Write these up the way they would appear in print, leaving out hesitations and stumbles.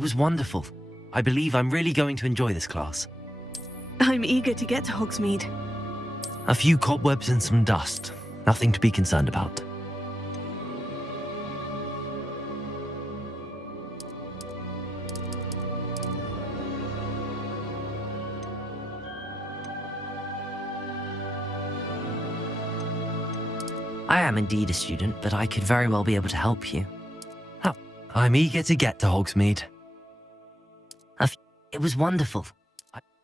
It was wonderful. I believe I'm really going to enjoy this class. I'm eager to get to Hogsmeade. A few cobwebs and some dust. Nothing to be concerned about. I am indeed a student, but I could very well be able to help you. Oh, I'm eager to get to Hogsmeade. It was wonderful.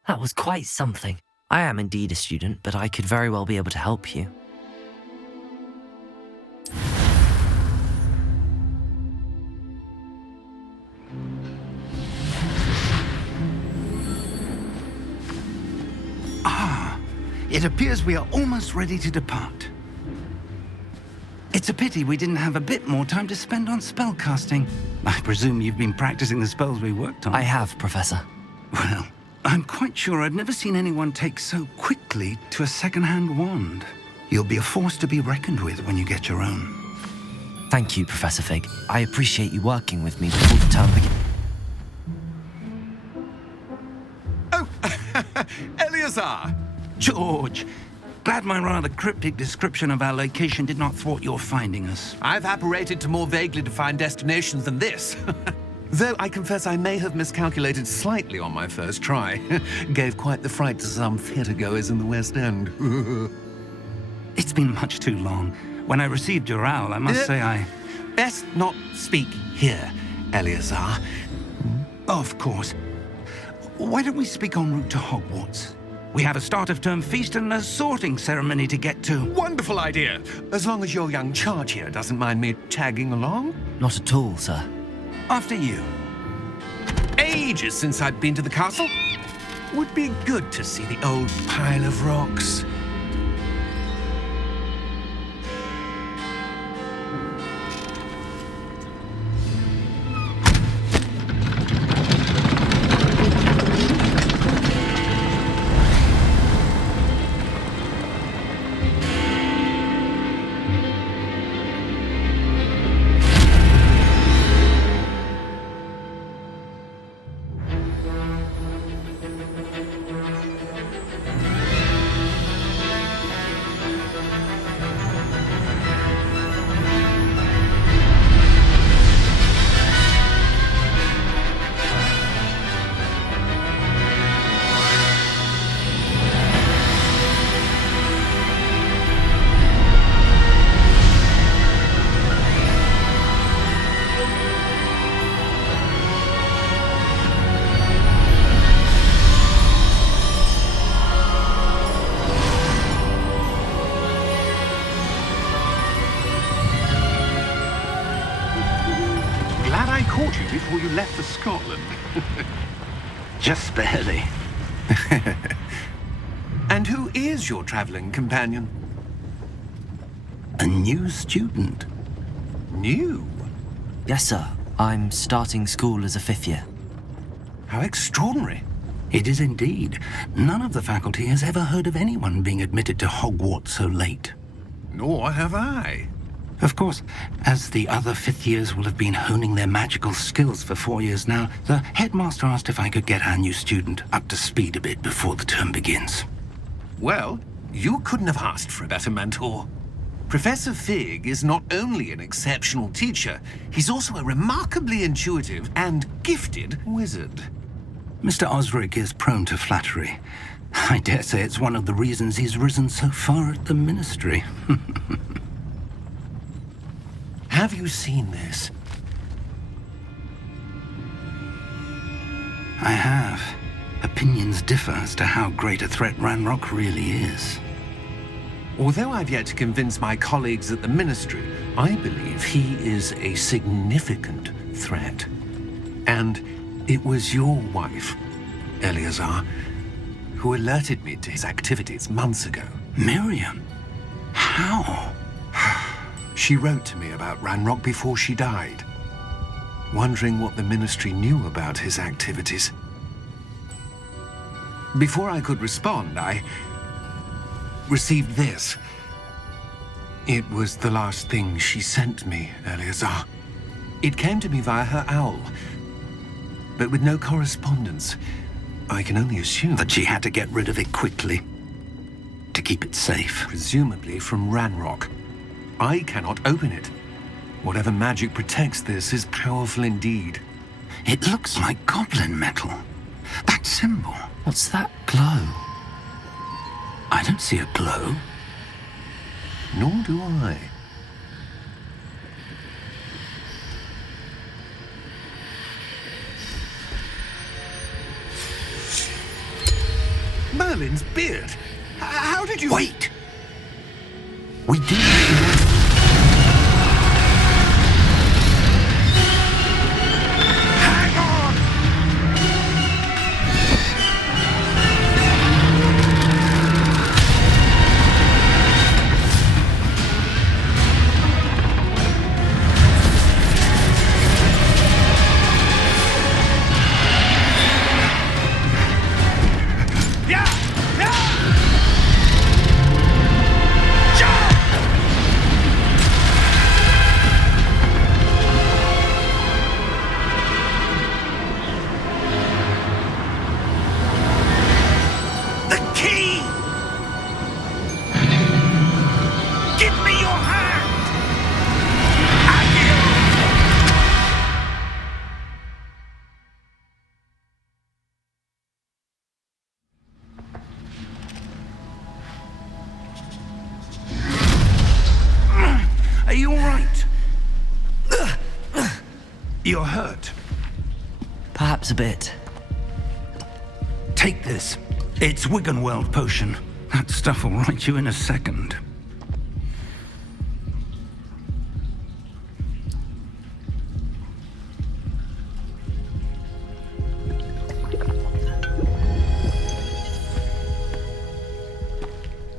That was quite something. I am indeed a student, but I could very well be able to help you. It appears we are almost ready to depart. It's a pity we didn't have a bit more time to spend on spellcasting. I presume you've been practicing the spells we worked on. I have, Professor. Well, I'm quite sure I've never seen anyone take so quickly to a second-hand wand. You'll be a force to be reckoned with when you get your own. Thank you, Professor Fig. I appreciate you working with me before the term begins. Oh, Eleazar! George, glad my rather cryptic description of our location did not thwart your finding us. I've apparated to more vaguely defined destinations than this. Though I confess I may have miscalculated slightly on my first try. Gave quite the fright to some theatre-goers in the West End. It's been much too long. When I received your owl, I must say I... Best not speak here, Eleazar. Of course. Why don't we speak en route to Hogwarts? We have a start-of-term feast and a sorting ceremony to get to. Wonderful idea! As long as your young charge here doesn't mind me tagging along. Not at all, sir. After you. Ages since I'd been to the castle. Would be good to see the old pile of rocks. Before you left for Scotland. Just barely. And who is your traveling companion? A new student. New? Yes, sir. I'm starting school as a 5th year. How extraordinary. It is indeed. None of the faculty has ever heard of anyone being admitted to Hogwarts so late. Nor have I. Of course, as the other 5th years will have been honing their magical skills for 4 years now, the headmaster asked if I could get our new student up to speed a bit before the term begins. Well, you couldn't have asked for a better mentor. Professor Fig is not only an exceptional teacher, he's also a remarkably intuitive and gifted wizard. Mr. Osric is prone to flattery. I dare say it's one of the reasons he's risen so far at the Ministry. Have you seen this? I have. Opinions differ as to how great a threat Ranrock really is. Although I've yet to convince my colleagues at the Ministry, I believe he is a significant threat. And it was your wife, Eleazar, who alerted me to his activities months ago. Miriam? How? She wrote to me about Ranrock before she died, wondering what the Ministry knew about his activities. Before I could respond, I received this. It was the last thing she sent me, Eleazar. It came to me via her owl. but with no correspondence. I can only assume That she had to get rid of it quickly to keep it safe. presumably from Ranrock. I cannot open it. Whatever magic protects this is powerful indeed. It looks like goblin metal. That symbol. What's that glow? I don't see a glow. Nor do I. Merlin's beard. How did you... Wait! We do. Hang on! Yeah! Yeah! Jump! The key! Give me your hand! Are you all right? You're hurt. Perhaps a bit. Take this. It's Wiggenweld potion. That stuff will right you in a second.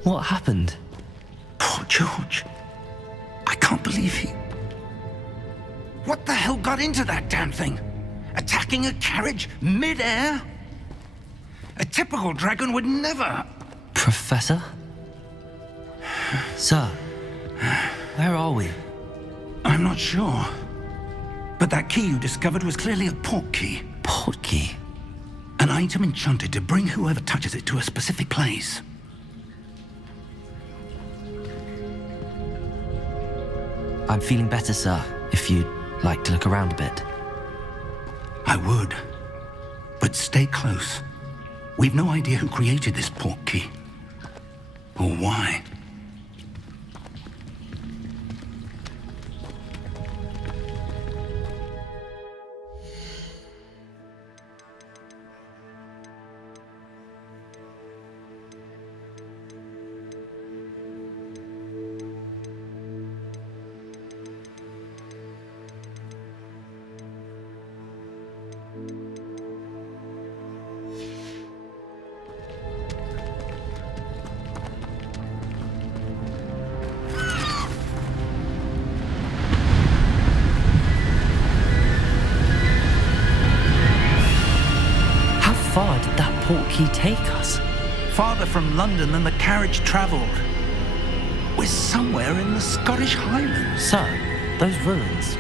What happened? Poor George. I can't believe he... What the hell got into that damn thing? Attacking a carriage mid-air? A typical dragon would never... Professor? Sir, where are we? I'm not sure. But that key you discovered was clearly a port key. Port key. An item enchanted to bring whoever touches it to a specific place. I'm feeling better, sir, if you'd like to look around a bit. I would. But stay close. We've no idea who created this port key. Or why. How far did that port key take us? Farther from London than the carriage travelled. We're somewhere in the Scottish Highlands. Sir, those ruins.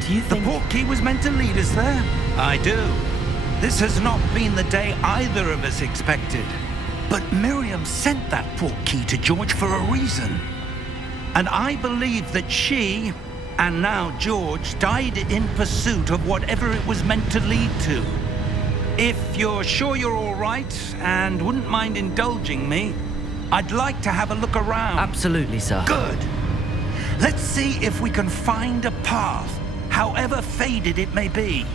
Do you The think... port key was meant to lead us there? I do. This has not been the day either of us expected. But Miriam sent that port key to George for a reason. And I believe that she, and now George, died in pursuit of whatever it was meant to lead to. If you're sure you're all right and wouldn't mind indulging me, I'd like to have a look around. Absolutely, sir. Good. Let's see if we can find a path, however faded it may be.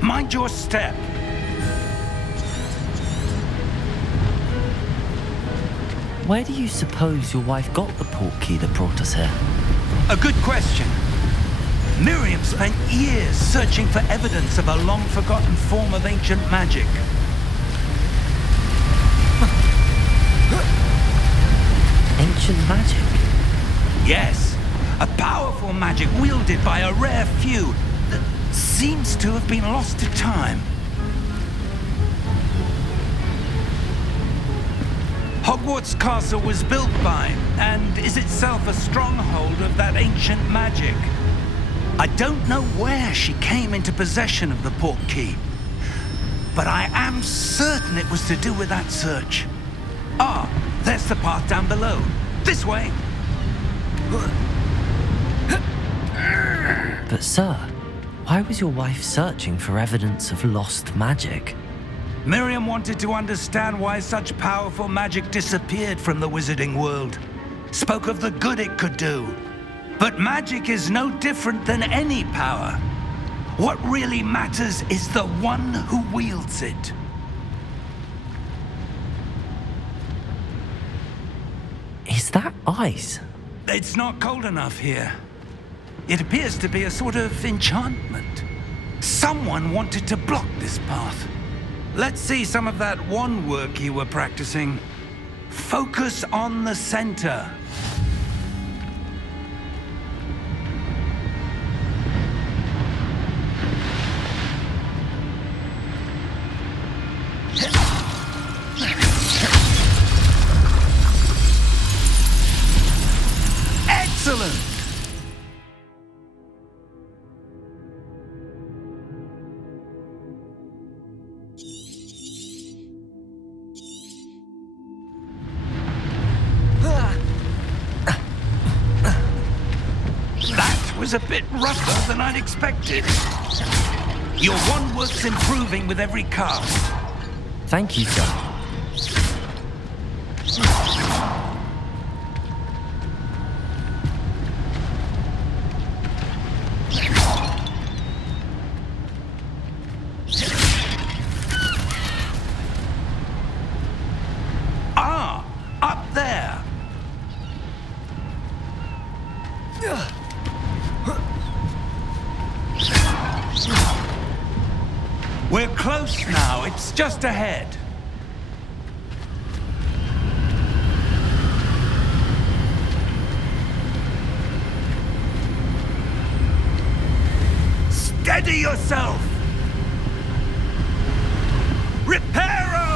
Mind your step. Where do you suppose your wife got the port key that brought us here? A good question. Miriam spent years searching for evidence of a long-forgotten form of ancient magic. Ancient magic? Yes, a powerful magic wielded by a rare few that seems to have been lost to time. Hogwarts Castle was built by, and is itself a stronghold of that ancient magic. I don't know where she came into possession of the portkey, but I am certain it was to do with that search. Ah, there's the path down below. This way. But sir, why was your wife searching for evidence of lost magic? Miriam wanted to understand why such powerful magic disappeared from the wizarding world. Spoke of the good it could do. But magic is no different than any power. What really matters is the one who wields it. Is that ice? It's not cold enough here. It appears to be a sort of enchantment. Someone wanted to block this path. Let's see some of that wand work you were practicing. Focus on the center. Excellent! That was a bit rougher than I'd expected. Your wand work's improving with every cast. Thank you, sir. Ah, up there. We're close now. It's just ahead. Steady yourself. Reparo!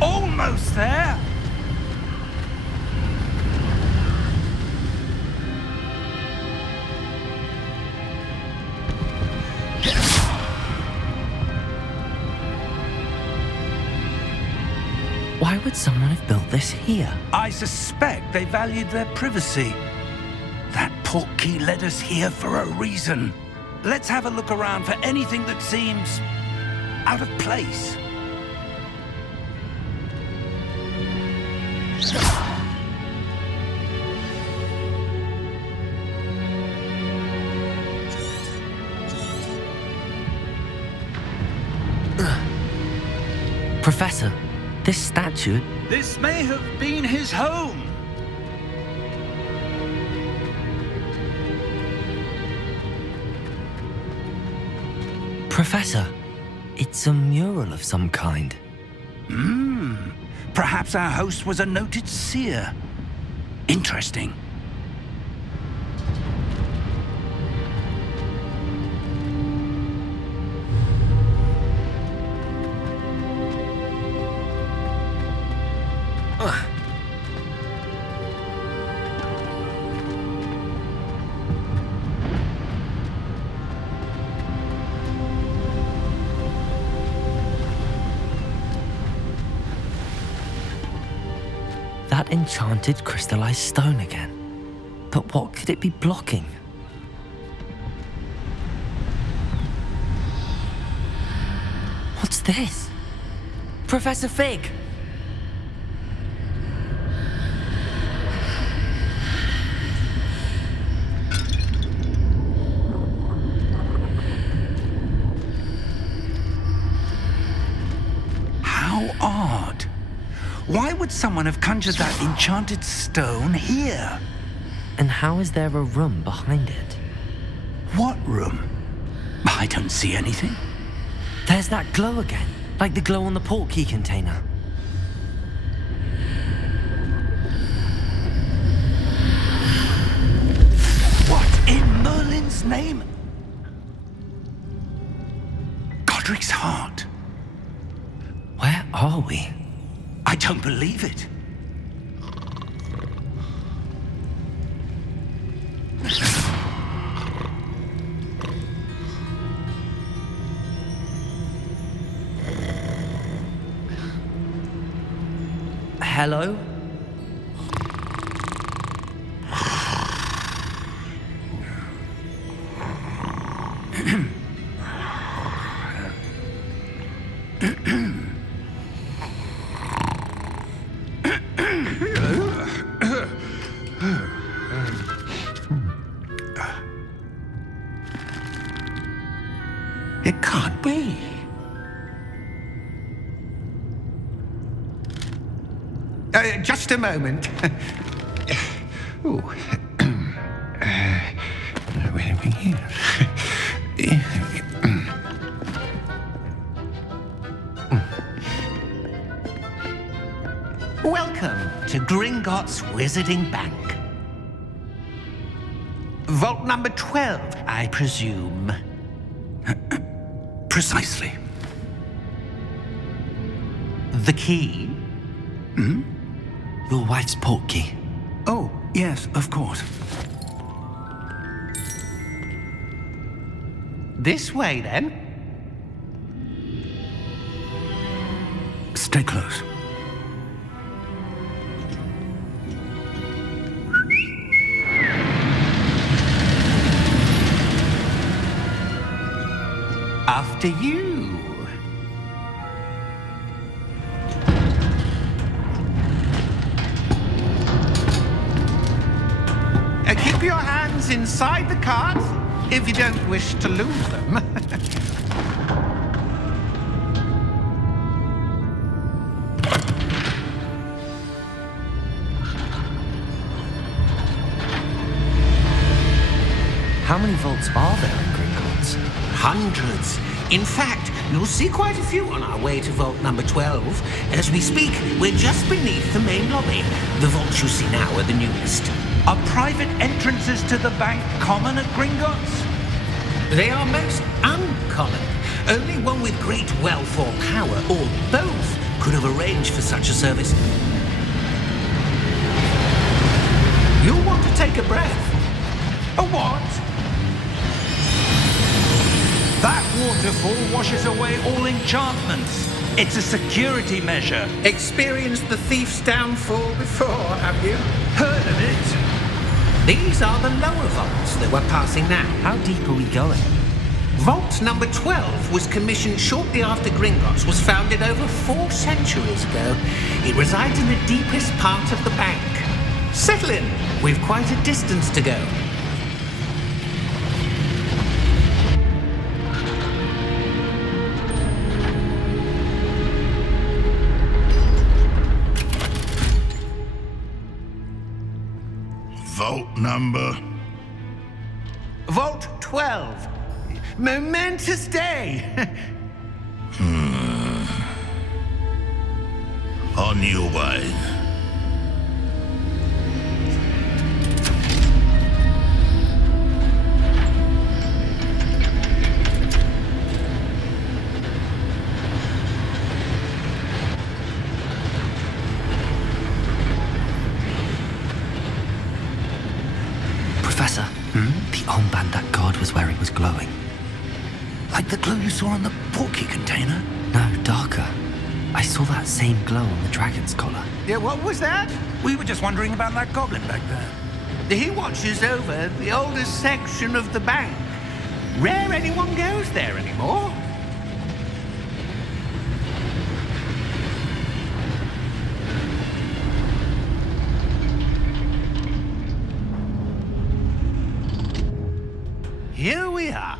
Almost there. Why would someone have built this here? I suspect they valued their privacy. That portkey led us here for a reason. Let's have a look around for anything that seems out of place. Professor, this statue... This may have been his home. Professor, it's a mural of some kind. Perhaps our host was a noted seer. Interesting. That enchanted crystallized stone again. But what could it be blocking? What's this? Professor Fig! How odd. Why would someone have conjured that enchanted stone here? And how is there a room behind it? What room? I don't see anything. There's that glow again, like the glow on the portkey container. What in Merlin's name? Godric's heart. Where are we? I don't believe it. Hello? It can't be. Just a moment. Ooh. Where are we here? Welcome to Gringotts Wizarding Bank. Vault number 12, I presume. Precisely. The key? Your wife's portkey. Oh, yes, of course. This way, then. Stay close. After you. Keep your hands inside the cart if you don't wish to lose them. How many vaults are there in Gringotts? Hundreds. In fact, you'll see quite a few on our way to vault number 12. As we speak, we're just beneath the main lobby. The vaults you see now are the newest. Are private entrances to the bank common at Gringotts? They are most uncommon. Only one with great wealth or power, or both, could have arranged for such a service. You'll want to take a breath. A what? That waterfall washes away all enchantments. It's a security measure. Experienced the thief's downfall before, have you? Heard of it? These are the lower vaults that we're passing now. How deep are we going? Vault number 12 was commissioned shortly after Gringotts was founded over 4 centuries ago. It resides in the deepest part of the bank. Settle in. We've quite a distance to go. Vault number? Vault 12. Momentous day. On your way. Professor, the armband that guard was wearing was glowing. Like the glow you saw on the portkey container? No, darker. I saw that same glow on the dragon's collar. Yeah, what was that? We were just wondering about that goblin back there. He watches over the oldest section of the bank. Rare anyone goes there anymore. Here we are.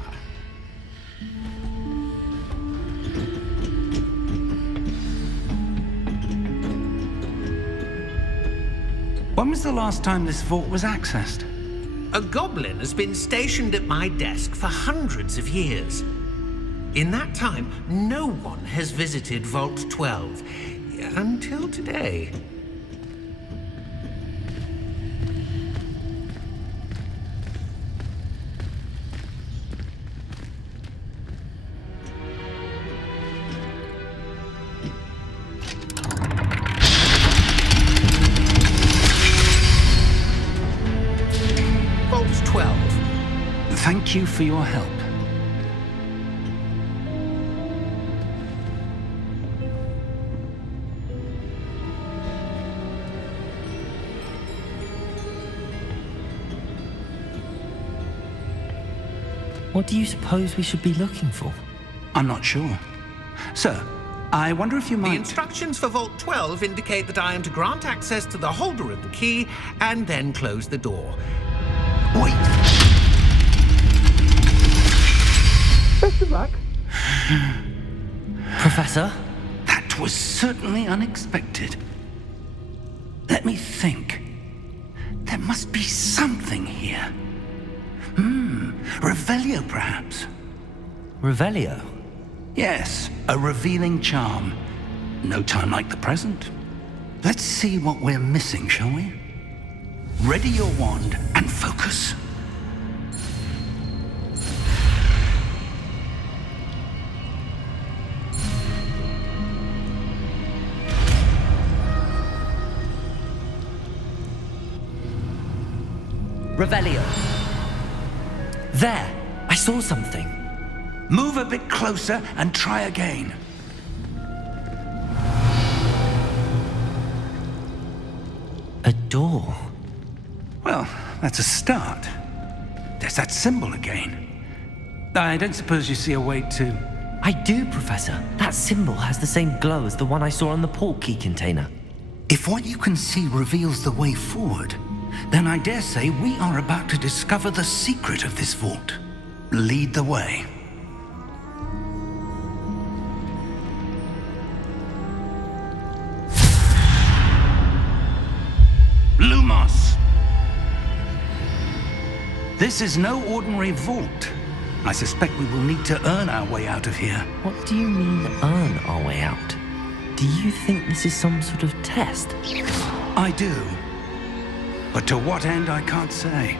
When was the last time this vault was accessed? A goblin has been stationed at my desk for hundreds of years. In that time, no one has visited Vault 12. Until today. Vault 12. Thank you for your help. What do you suppose we should be looking for? I'm not sure. Sir, I wonder if you The might... instructions for Vault 12 indicate that I am to grant access to the holder of the key and then close the door. Wait! Best of luck. Professor? That was certainly unexpected. Let me think. There must be something here. Revelio, perhaps? Revelio? Yes, a revealing charm. No time like the present. Let's see what we're missing, shall we? Ready your wand and focus. Revelio. There! I saw something. Move a bit closer and try again. A door. Well, that's a start. There's that symbol again. I don't suppose you see a way to... I do, Professor. That symbol has the same glow as the one I saw on the port key container. If what you can see reveals the way forward, then I dare say we are about to discover the secret of this vault. Lead the way. Lumos! This is no ordinary vault. I suspect we will need to earn our way out of here. What do you mean, earn our way out? Do you think this is some sort of test? I do. But to what end, I can't say.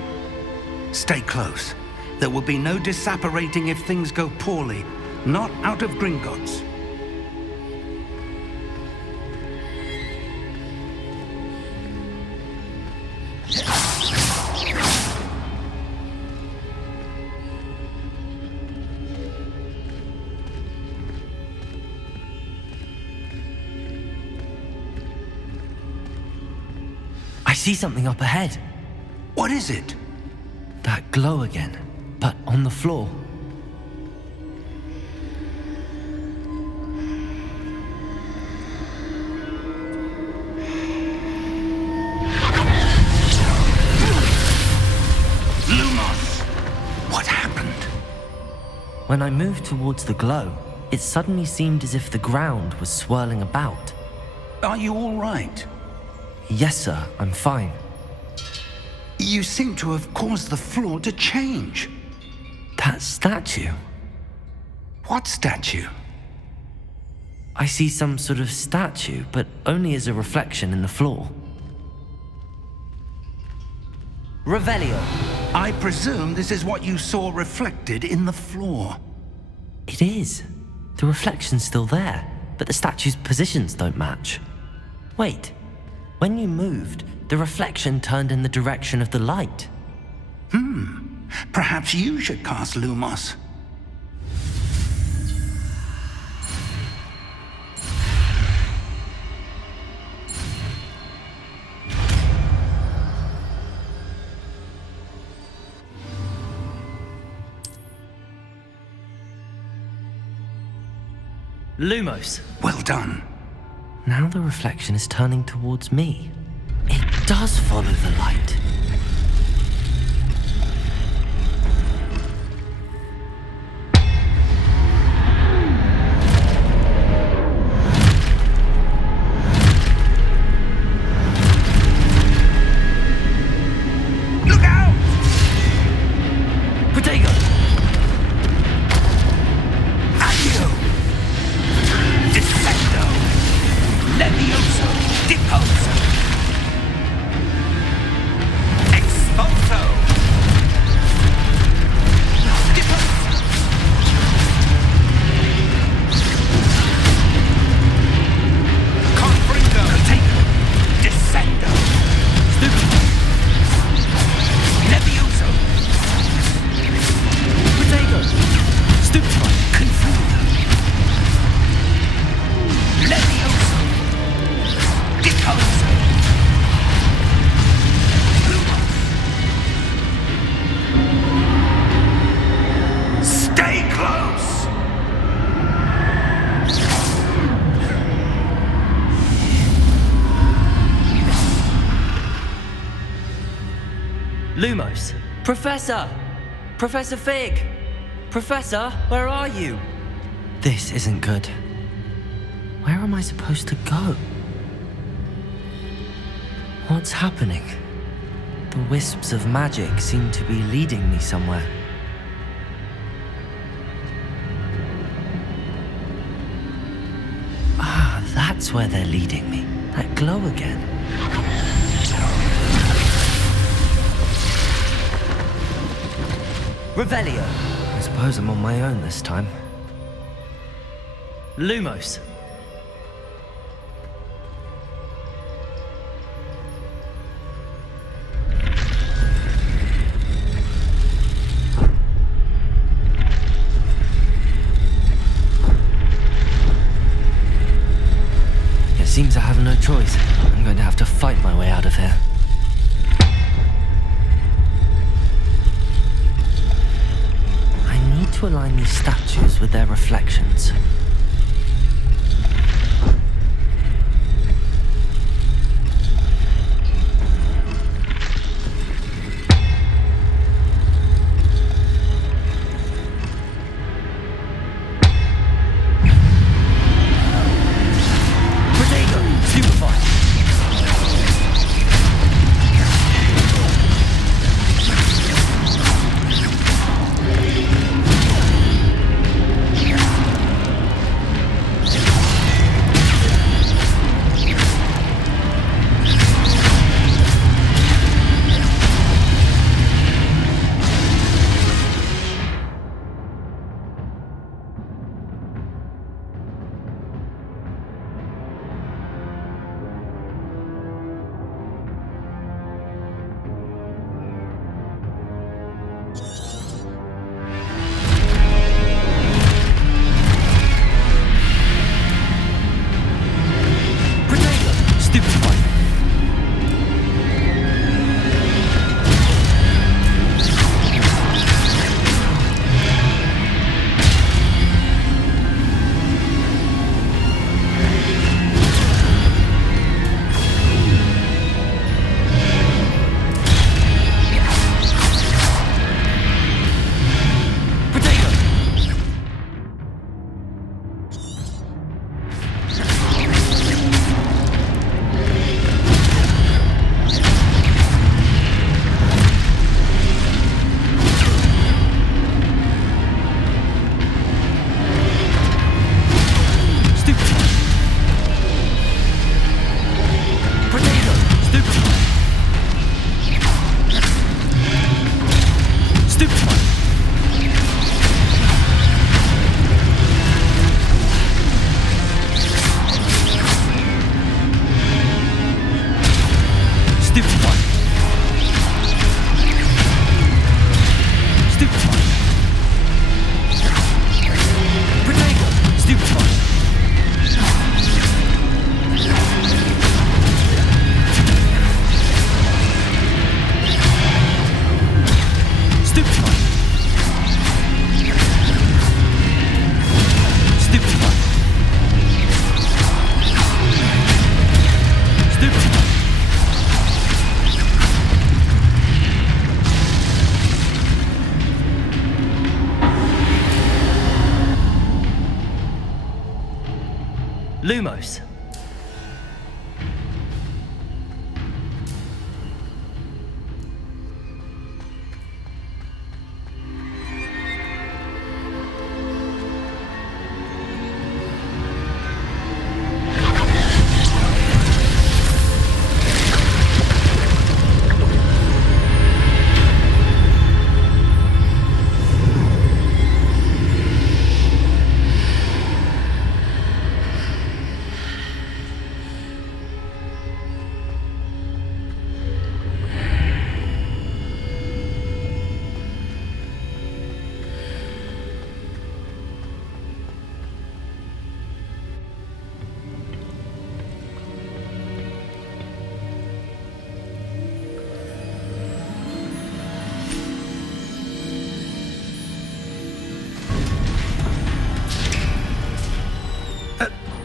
Stay close. There will be no disapparating if things go poorly. Not out of Gringotts. I see something up ahead. What is it? That glow again, but on the floor. Lumos! What happened? When I moved towards the glow, it suddenly seemed as if the ground was swirling about. Are you all right? Yes, sir, I'm fine. You seem to have caused the floor to change. That statue. What statue? I see some sort of statue, but only as a reflection in the floor. Revelio. I presume this is what you saw reflected in the floor. It is. The reflection's still there, but the statue's positions don't match. Wait. When you moved, the reflection turned in the direction of the light. Perhaps you should cast Lumos. Lumos. Well done. Now the reflection is turning towards me. It does follow the light. Look out! Protego! Professor! Professor Fig! Professor, where are you? This isn't good. Where am I supposed to go? What's happening? The wisps of magic seem to be leading me somewhere. Ah, that's where they're leading me. That glow again. Revelio. I suppose I'm on my own this time. Lumos. It seems I have no choice. I'm going to have to fight my way out of here. To align these statues with their reflections. Lumos.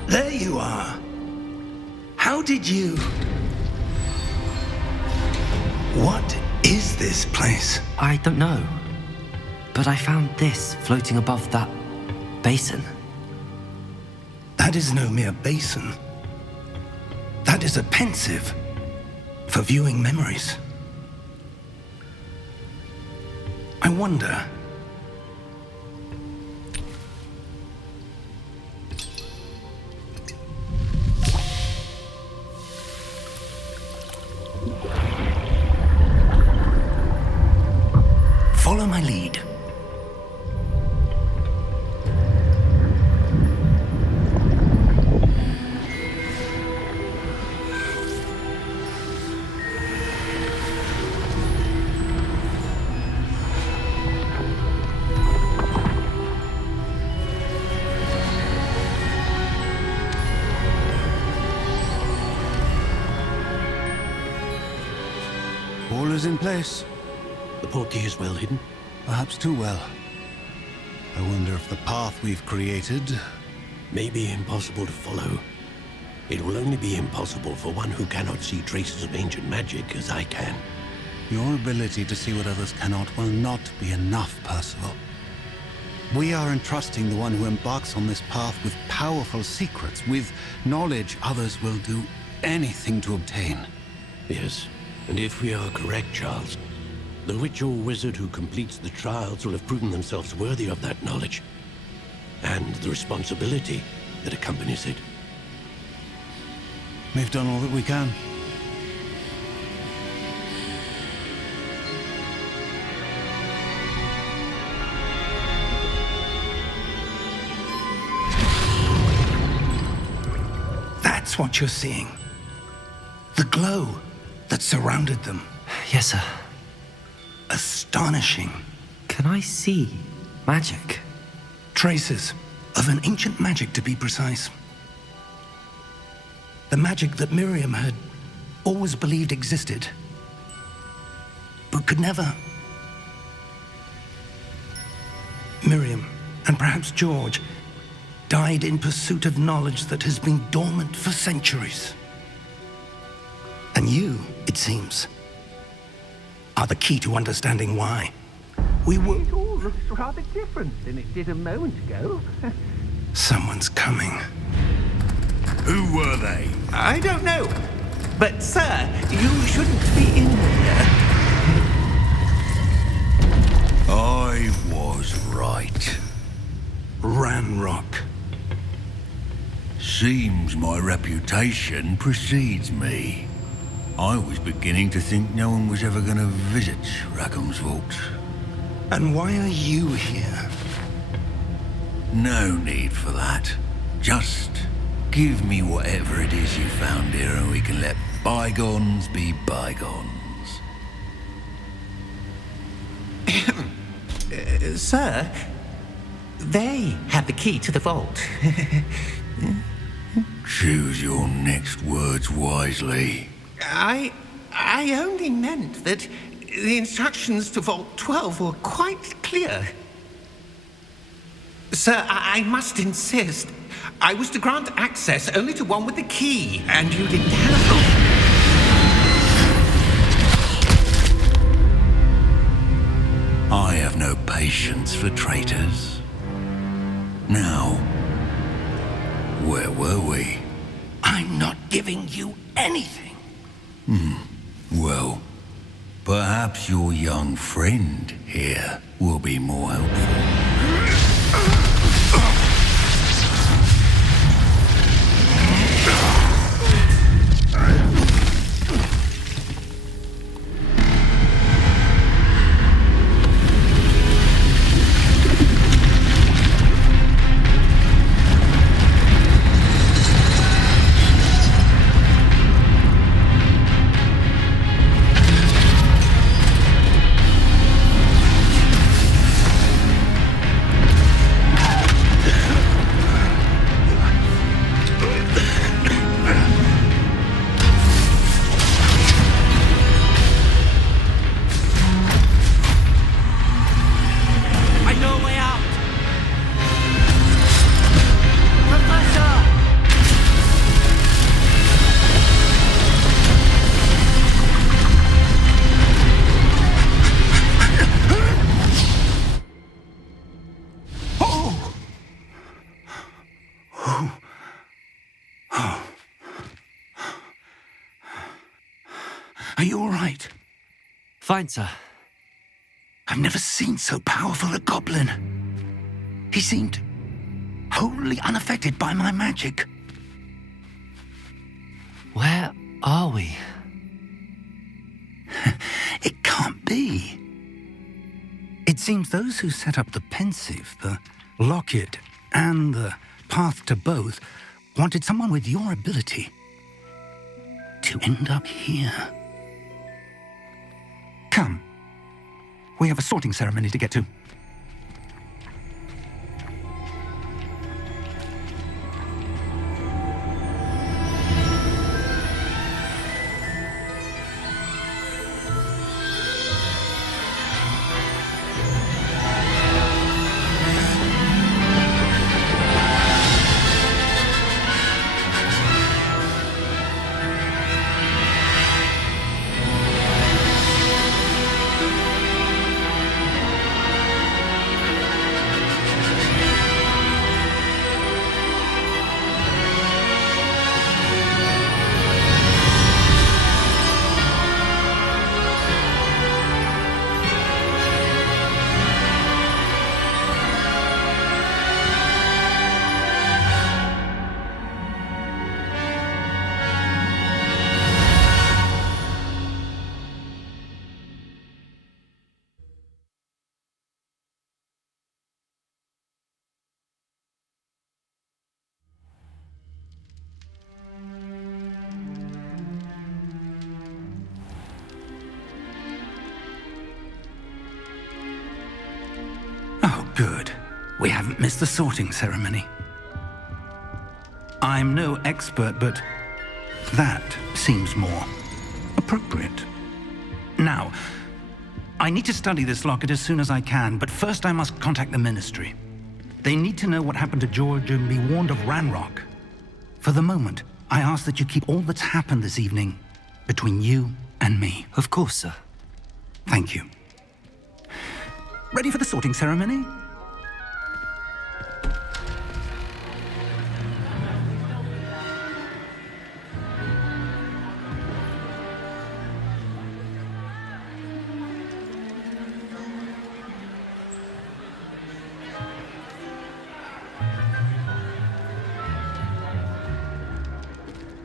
There you are. How did you... What is is this place? I don't know. But I found this floating above that basin. That is no mere basin. That is a pensive for viewing memories. I wonder... Follow my lead. All is in place. The portkey is well hidden. Perhaps too well. I wonder if the path we've created... May be impossible to follow. It will only be impossible for one who cannot see traces of ancient magic as I can. Your ability to see what others cannot will not be enough, Percival. We are entrusting the one who embarks on this path with powerful secrets, with knowledge others will do anything to obtain. Yes, and if we are correct, Charles, the witch or wizard who completes the trials will have proven themselves worthy of that knowledge, and the responsibility that accompanies it. We've done all that we can. That's what you're seeing. The glow that surrounded them. Yes, sir. Astonishing. Can I see magic? Traces of an ancient magic, to be precise. The magic that Miriam had always believed existed, but could never. Miriam, and perhaps George, died in pursuit of knowledge that has been dormant for centuries. And you, it seems, are the key to understanding why. We were... It all looks rather different than it did a moment ago. Someone's coming. Who were they? I don't know. But, sir, you shouldn't be in here. I was right. Ranrock. Seems my reputation precedes me. I was beginning to think no one was ever going to visit Rackham's vault. And why are you here? No need for that. Just give me whatever it is you found here and we can let bygones be bygones. Sir, they have the key to the vault. Choose your next words wisely. I only meant that the instructions to Vault 12 were quite clear. Sir, I must insist. I was to grant access only to one with the key, and you didn't have... I have no patience for traitors. Now, where were we? I'm not giving you anything. Well, perhaps your young friend here will be more helpful. Are you all right? Fine, sir. I've never seen so powerful a goblin. He seemed wholly unaffected by my magic. Where are we? It can't be. It seems those who set up the pensive, the locket, and the path to both wanted someone with your ability to end up here. Come. We have a sorting ceremony to get to. Good. We haven't missed the sorting ceremony. I'm no expert, but that seems more appropriate. Now, I need to study this locket as soon as I can, but first I must contact the Ministry. They need to know what happened to George and be warned of Ranrock. For the moment, I ask that you keep all that's happened this evening between you and me. Of course, sir. Thank you. Ready for the sorting ceremony?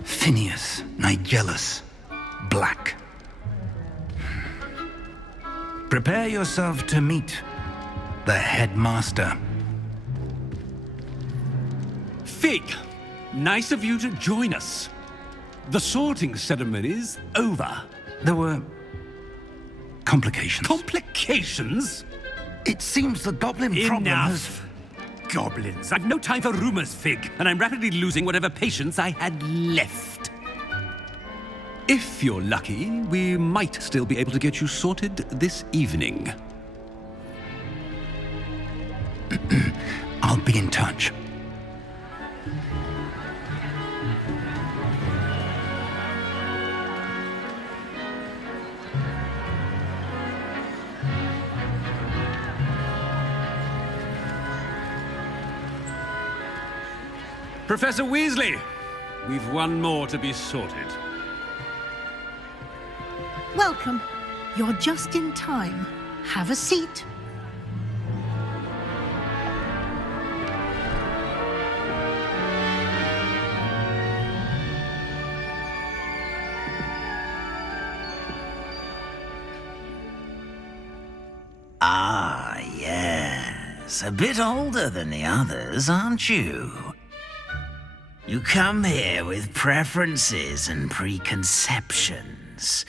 Phineas, Nigellus, Black. Prepare yourself to meet the headmaster. Fig, nice of you to join us. The sorting ceremony's over. There were complications. Complications? It seems the goblin problem has... Enough! Goblins. I've no time for rumors, Fig, and I'm rapidly losing whatever patience I had left. If you're lucky, we might still be able to get you sorted this evening. I'll be in touch. Professor Weasley, we've one more to be sorted. Welcome. You're just in time. Have a seat. Ah, yes. A bit older than the others, aren't you? You come here with preferences and preconceptions.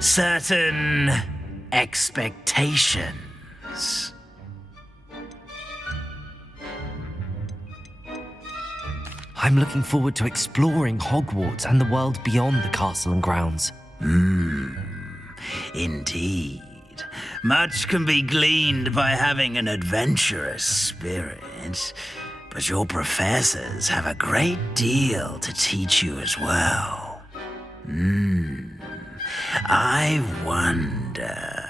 Certain expectations. I'm looking forward to exploring Hogwarts and the world beyond the castle and grounds. Indeed. Much can be gleaned by having an adventurous spirit, but your professors have a great deal to teach you as well. I wonder...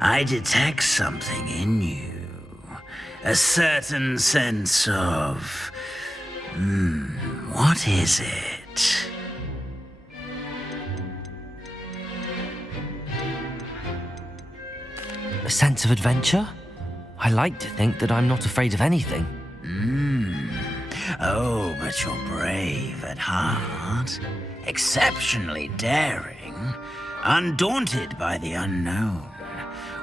I detect something in you. A certain sense of... what is it? A sense of adventure? I like to think that I'm not afraid of anything. Oh, but you're brave at heart. Exceptionally daring. Undaunted by the unknown.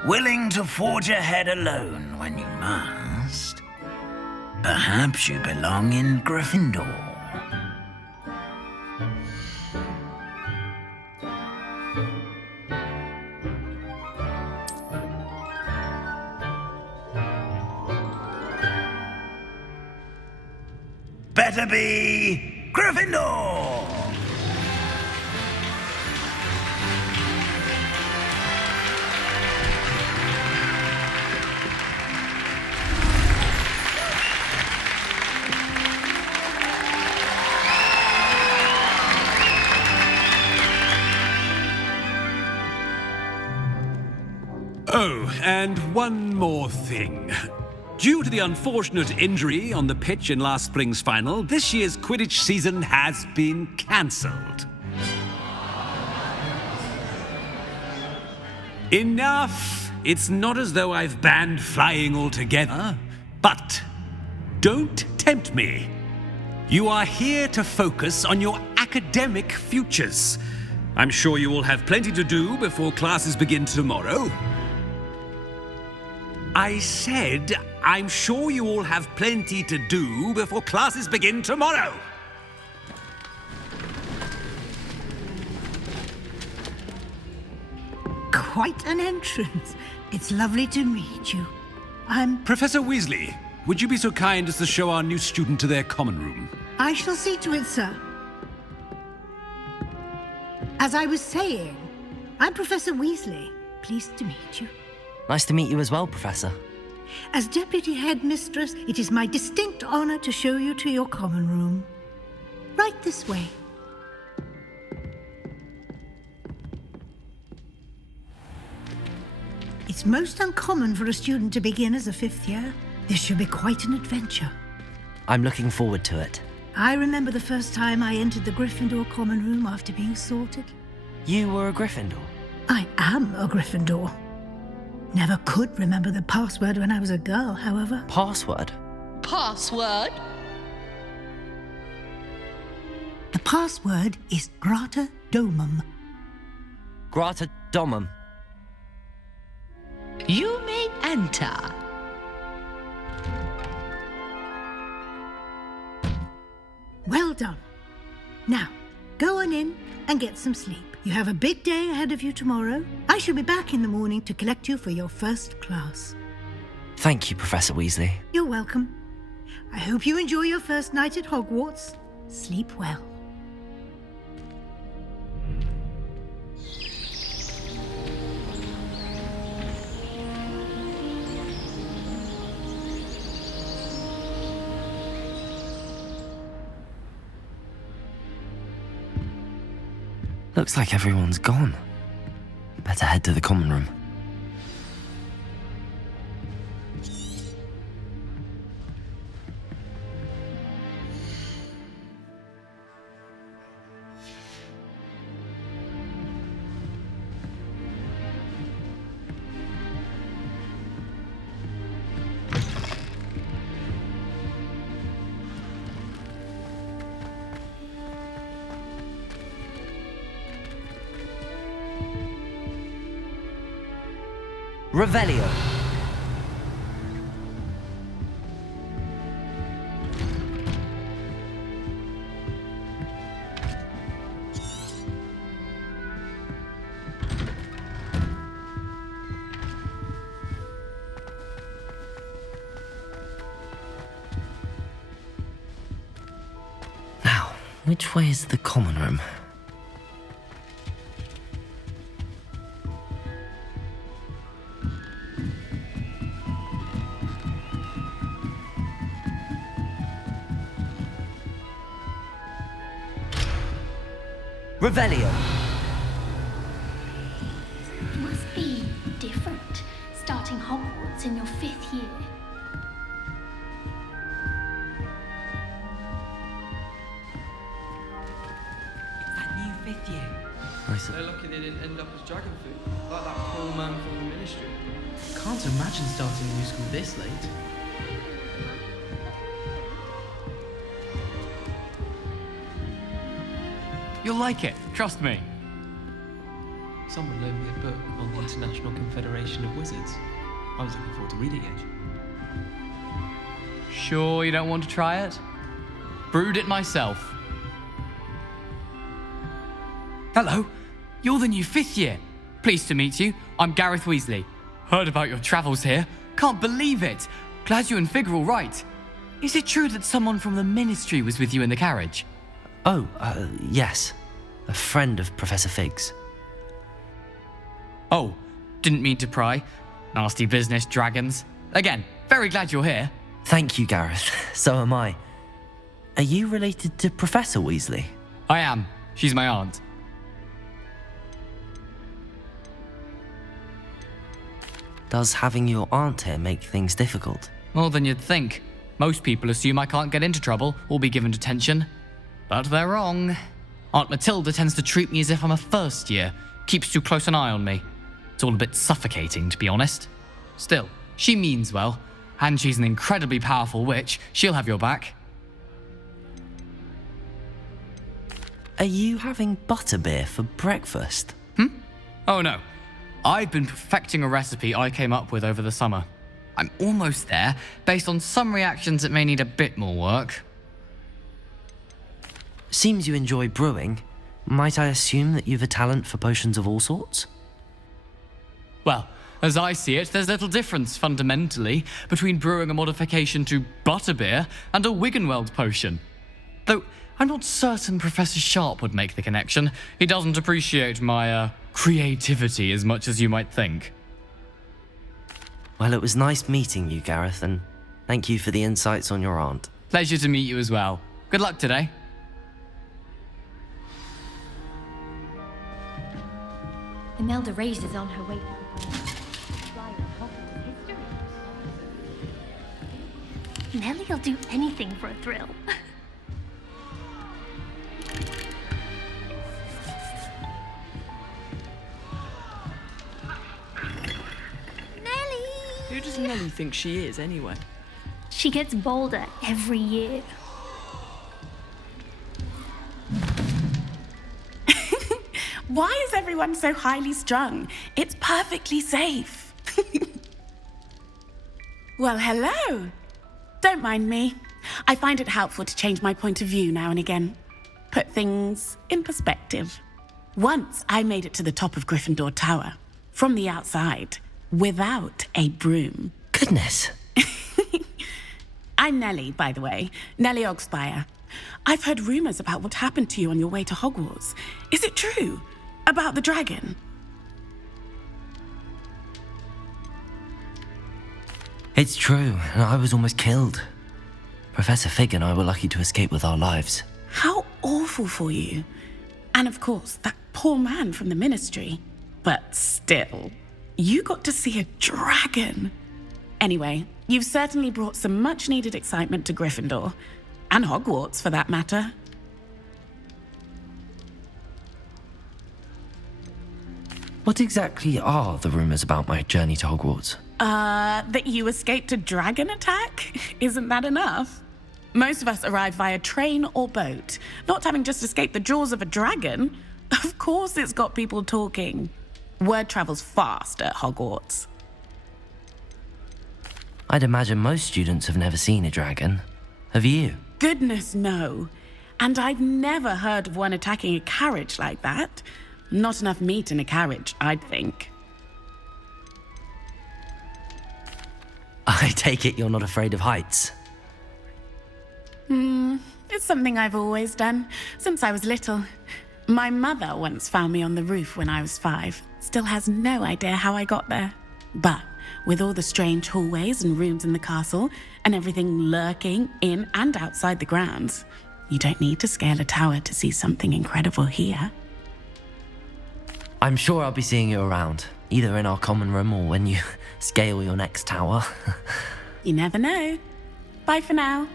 Willing to forge ahead alone when you must. Perhaps you belong in Gryffindor. Better be Gryffindor! Oh, and one more thing. Due to the unfortunate injury on the pitch in last spring's final, this year's Quidditch season has been cancelled. Enough! It's not as though I've banned flying altogether, but don't tempt me. You are here to focus on your academic futures. I'm sure you will have plenty to do before classes begin tomorrow. I said, I'm sure you all have plenty to do before classes begin tomorrow. Quite an entrance. It's lovely to meet you. Professor Weasley, would you be so kind as to show our new student to their common room? I shall see to it, sir. As I was saying, I'm Professor Weasley. Pleased to meet you. Nice to meet you as well, Professor. As Deputy Headmistress, it is my distinct honor to show you to your common room. Right this way. It's most uncommon for a student to begin as a fifth year. This should be quite an adventure. I'm looking forward to it. I remember the first time I entered the Gryffindor common room after being sorted. You were a Gryffindor? I am a Gryffindor. Never could remember the password when I was a girl, however. Password? Password? The password is Grata Domum. Grata Domum. You may enter. Well done. Now, go on in and get some sleep. You have a big day ahead of you tomorrow. I shall be back in the morning to collect you for your first class. Thank you, Professor Weasley. You're welcome. I hope you enjoy your first night at Hogwarts. Sleep well. Looks like everyone's gone. Better head to the common room. Revelio. Now, which way is the common room? Revelio. Must be different, starting Hogwarts in your 5th year. They're lucky they didn't end up as dragon food, like that poor man from the ministry. Can't imagine starting a new school this late. You'll like it, trust me. Someone loaned me a book on the International Confederation of Wizards. I was looking forward to reading it. Sure you don't want to try it? Brewed it myself. Hello, you're the new 5th year. Pleased to meet you. I'm Gareth Weasley. Heard about your travels here. Can't believe it. Glad you and Fig are all right. Is it true that someone from the Ministry was with you in the carriage? Oh, yes. A friend of Professor Fig's. Oh, didn't mean to pry. Nasty business, dragons. Again, very glad you're here. Thank you, Gareth. So am I. Are you related to Professor Weasley? I am. She's my aunt. Does having your aunt here make things difficult? More than you'd think. Most people assume I can't get into trouble or be given detention. But they're wrong. Aunt Matilda tends to treat me as if I'm a first year, keeps too close an eye on me. It's all a bit suffocating, to be honest. Still, she means well, and she's an incredibly powerful witch. She'll have your back. Are you having butterbeer for breakfast? Oh no. I've been perfecting a recipe I came up with over the summer. I'm almost there. Based on some reactions, it may need a bit more work. Seems you enjoy brewing. Might I assume that you've a talent for potions of all sorts? Well, as I see it, there's little difference, fundamentally, between brewing a modification to butterbeer and a Wiggenweld potion. Though, I'm not certain Professor Sharp would make the connection. He doesn't appreciate my, creativity as much as you might think. Well, it was nice meeting you, Gareth, and thank you for the insights on your aunt. Pleasure to meet you as well. Good luck today. Imelda Reyes is on her way. Nellie'll do anything for a thrill. Who does Nellie think she is, anyway? She gets bolder every year. Why is everyone so highly strung? It's perfectly safe. Well, hello. Don't mind me. I find it helpful to change my point of view now and again. Put things in perspective. Once I made it to the top of Gryffindor Tower, from the outside, without a broom. Goodness. I'm Nellie, by the way. Nellie Ogspire. I've heard rumors about what happened to you on your way to Hogwarts. Is it true? About the dragon? It's true, and I was almost killed. Professor Fig and I were lucky to escape with our lives. How awful for you. And of course, that poor man from the Ministry. But still, you got to see a dragon. Anyway, you've certainly brought some much-needed excitement to Gryffindor. And Hogwarts, for that matter. What exactly are the rumors about my journey to Hogwarts? That you escaped a dragon attack? Isn't that enough? Most of us arrive via train or boat, not having just escaped the jaws of a dragon. Of course it's got people talking. Word travels fast at Hogwarts. I'd imagine most students have never seen a dragon. Have you? Goodness, no. And I've never heard of one attacking a carriage like that. Not enough meat in a carriage, I'd think. I take it you're not afraid of heights. It's something I've always done, since I was little. My mother once found me on the roof when I was 5. Still has no idea how I got there. But with all the strange hallways and rooms in the castle, and everything lurking in and outside the grounds, you don't need to scale a tower to see something incredible here. I'm sure I'll be seeing you around, either in our common room or when you scale your next tower. You never know. Bye for now.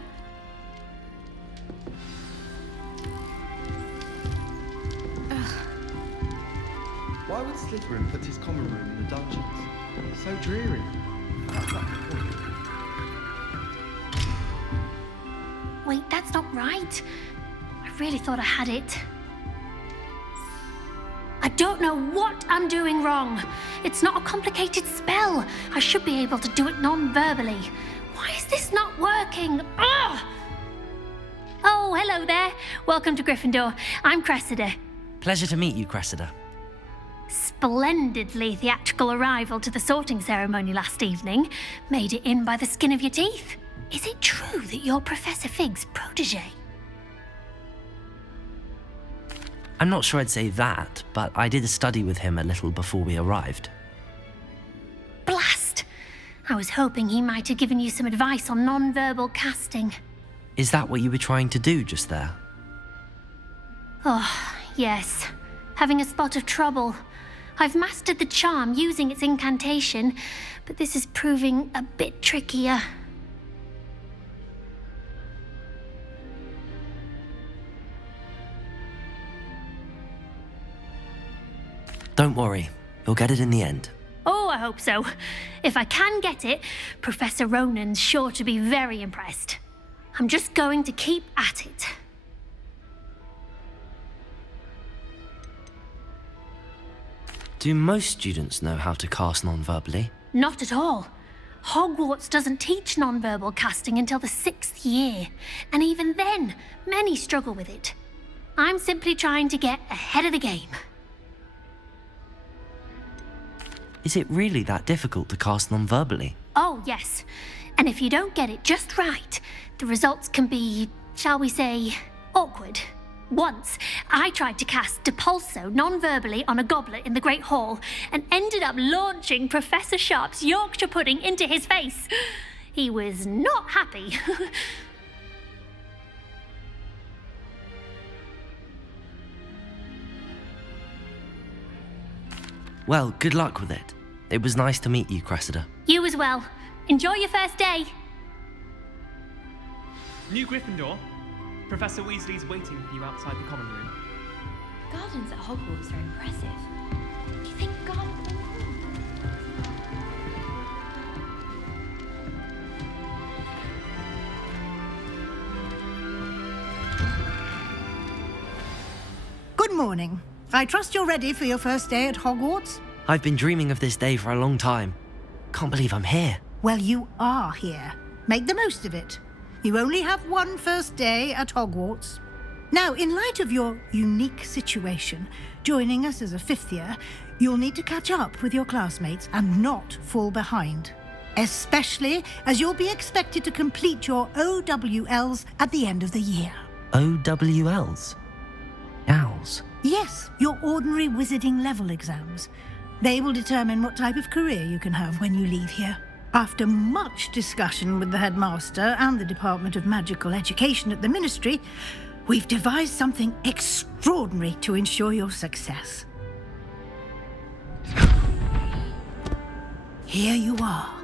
Why would Slytherin put his common room in the dungeons? So dreary. That's not the point. Wait, that's not right. I really thought I had it. I don't know what I'm doing wrong. It's not a complicated spell. I should be able to do it non-verbally. Why is this not working? Ugh! Oh, hello there. Welcome to Gryffindor. I'm Cressida. Pleasure to meet you, Cressida. Splendidly theatrical arrival to the sorting ceremony last evening. Made it in by the skin of your teeth. Is it true that you're Professor Fig's protege? I'm not sure I'd say that, but I did study with him a little before we arrived. Blast! I was hoping he might have given you some advice on non-verbal casting. Is that what you were trying to do just there? Oh, yes. Having a spot of trouble. I've mastered the charm using its incantation, but this is proving a bit trickier. Don't worry, you'll get it in the end. Oh, I hope so. If I can get it, Professor Ronan's sure to be very impressed. I'm just going to keep at it. Do most students know how to cast non-verbally? Not at all. Hogwarts doesn't teach non-verbal casting until the 6th year, and even then, many struggle with it. I'm simply trying to get ahead of the game. Is it really that difficult to cast non-verbally? Oh, yes. And if you don't get it just right, the results can be, shall we say, awkward. Once, I tried to cast Depulso non-verbally on a goblet in the Great Hall and ended up launching Professor Sharp's Yorkshire pudding into his face. He was not happy. Well, good luck with it. It was nice to meet you, Cressida. You as well. Enjoy your first day. New Gryffindor. Professor Weasley's waiting for you outside the common room. Gardens at Hogwarts are impressive. Do you think gardens... Good morning. I trust you're ready for your first day at Hogwarts? I've been dreaming of this day for a long time. Can't believe I'm here. Well, you are here. Make the most of it. You only have one first day at Hogwarts. Now, in light of your unique situation, joining us as a 5th year, you'll need to catch up with your classmates and not fall behind. Especially as you'll be expected to complete your OWLs at the end of the year. OWLs? Owls? Yes, your ordinary wizarding level exams. They will determine what type of career you can have when you leave here. After much discussion with the headmaster and the Department of Magical Education at the Ministry, we've devised something extraordinary to ensure your success. Here you are.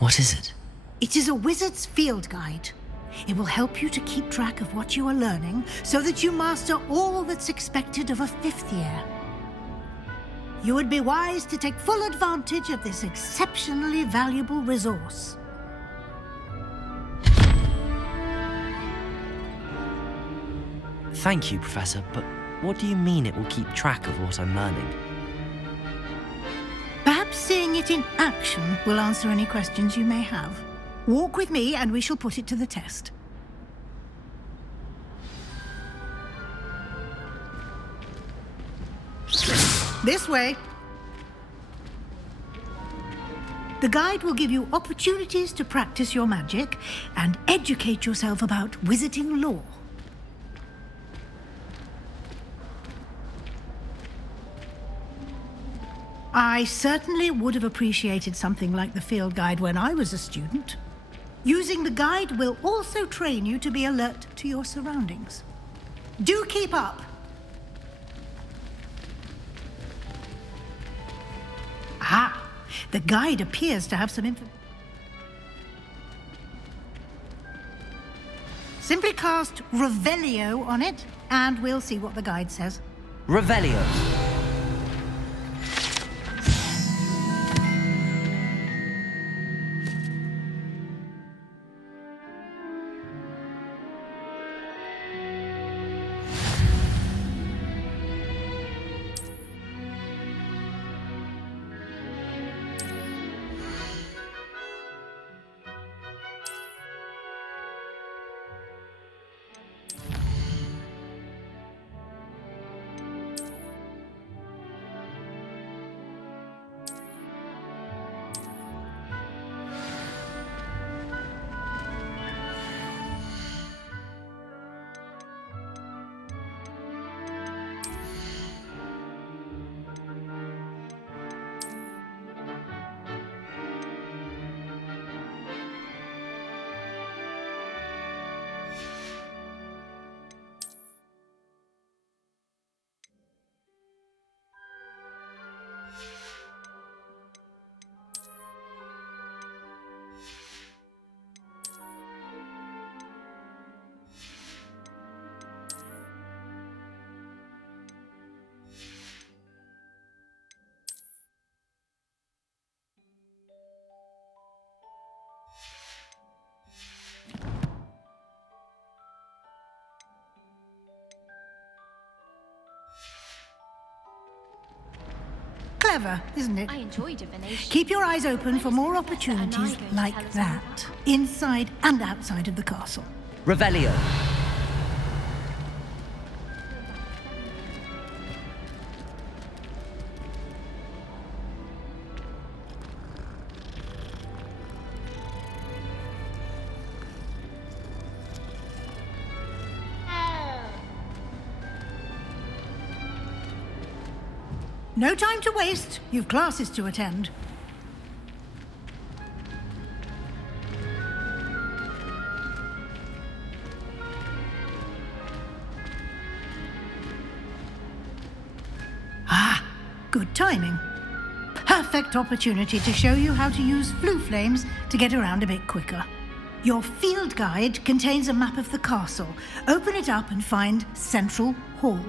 What is it? It is a wizard's field guide. It will help you to keep track of what you are learning so that you master all that's expected of a 5th year. You would be wise to take full advantage of this exceptionally valuable resource. Thank you, Professor, but what do you mean it will keep track of what I'm learning? Perhaps seeing it in action will answer any questions you may have. Walk with me and we shall put it to the test. This way. The guide will give you opportunities to practice your magic and educate yourself about wizarding lore. I certainly would have appreciated something like the field guide when I was a student. Using the guide will also train you to be alert to your surroundings. Do keep up! The guide appears to have some information. Simply cast Revelio on it, and we'll see what the guide says. Revelio. Clever, isn't it? I enjoy divination. Keep your eyes open for more opportunities like that, inside and outside of the castle. Revelio. No time to waste. You've classes to attend. Ah, good timing. Perfect opportunity to show you how to use flue flames to get around a bit quicker. Your field guide contains a map of the castle. Open it up and find Central Hall.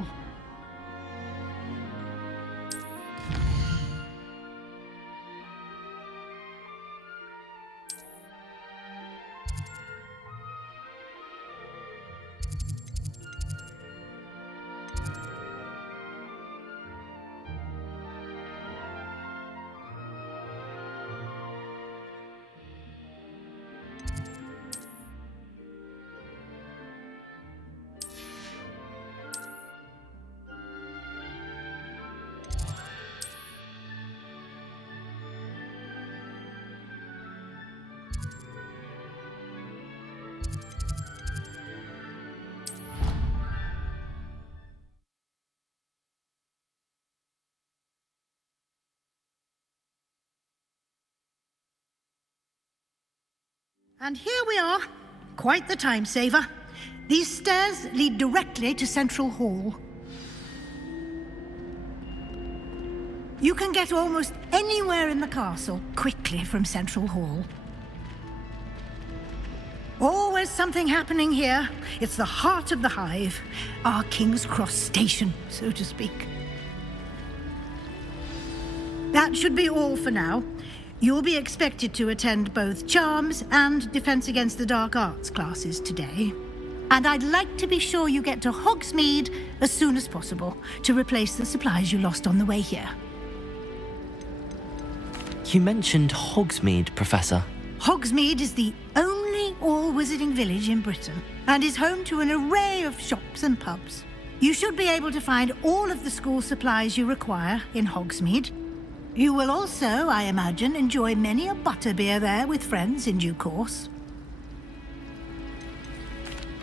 And here we are. Quite the time saver. These stairs lead directly to Central Hall. You can get almost anywhere in the castle quickly from Central Hall. Always something happening here. It's the heart of the hive. Our King's Cross station, so to speak. That should be all for now. You'll be expected to attend both Charms and Defense Against the Dark Arts classes today. And I'd like to be sure you get to Hogsmeade as soon as possible to replace the supplies you lost on the way here. You mentioned Hogsmeade, Professor. Hogsmeade is the only all-wizarding village in Britain and is home to an array of shops and pubs. You should be able to find all of the school supplies you require in Hogsmeade. You will also, I imagine, enjoy many a butterbeer there with friends in due course.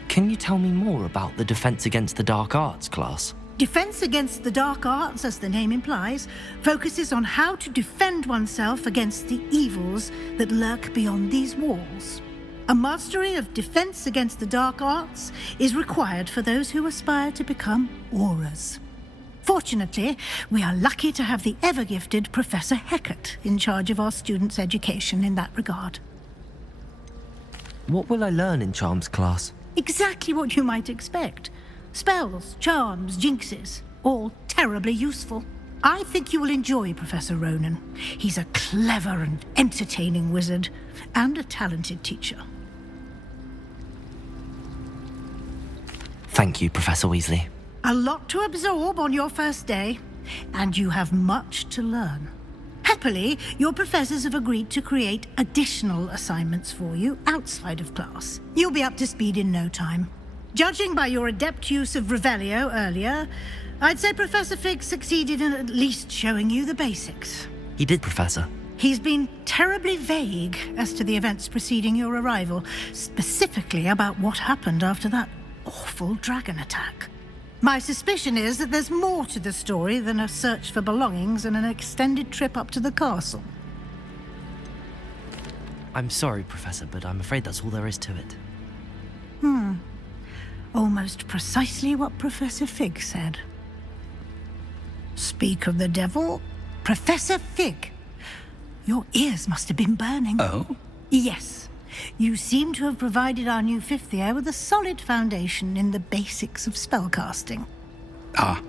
Can you tell me more about the Defense Against the Dark Arts class? Defense Against the Dark Arts, as the name implies, focuses on how to defend oneself against the evils that lurk beyond these walls. A mastery of Defense Against the Dark Arts is required for those who aspire to become Aurors. Fortunately, we are lucky to have the ever-gifted Professor Heckert in charge of our students' education in that regard. What will I learn in Charms class? Exactly what you might expect. Spells, charms, jinxes, all terribly useful. I think you will enjoy Professor Ronan. He's a clever and entertaining wizard, and a talented teacher. Thank you, Professor Weasley. A lot to absorb on your first day, and you have much to learn. Happily, your professors have agreed to create additional assignments for you outside of class. You'll be up to speed in no time. Judging by your adept use of Revelio earlier, I'd say Professor Fig succeeded in at least showing you the basics. He did, Professor. He's been terribly vague as to the events preceding your arrival, specifically about what happened after that awful dragon attack. My suspicion is that there's more to the story than a search for belongings and an extended trip up to the castle. I'm sorry, Professor, but I'm afraid that's all there is to it. Almost precisely what Professor Fig said. Speak of the devil, Professor Fig. Your ears must have been burning. Oh? Yes. You seem to have provided our new fifth year with a solid foundation in the basics of spellcasting. Ah,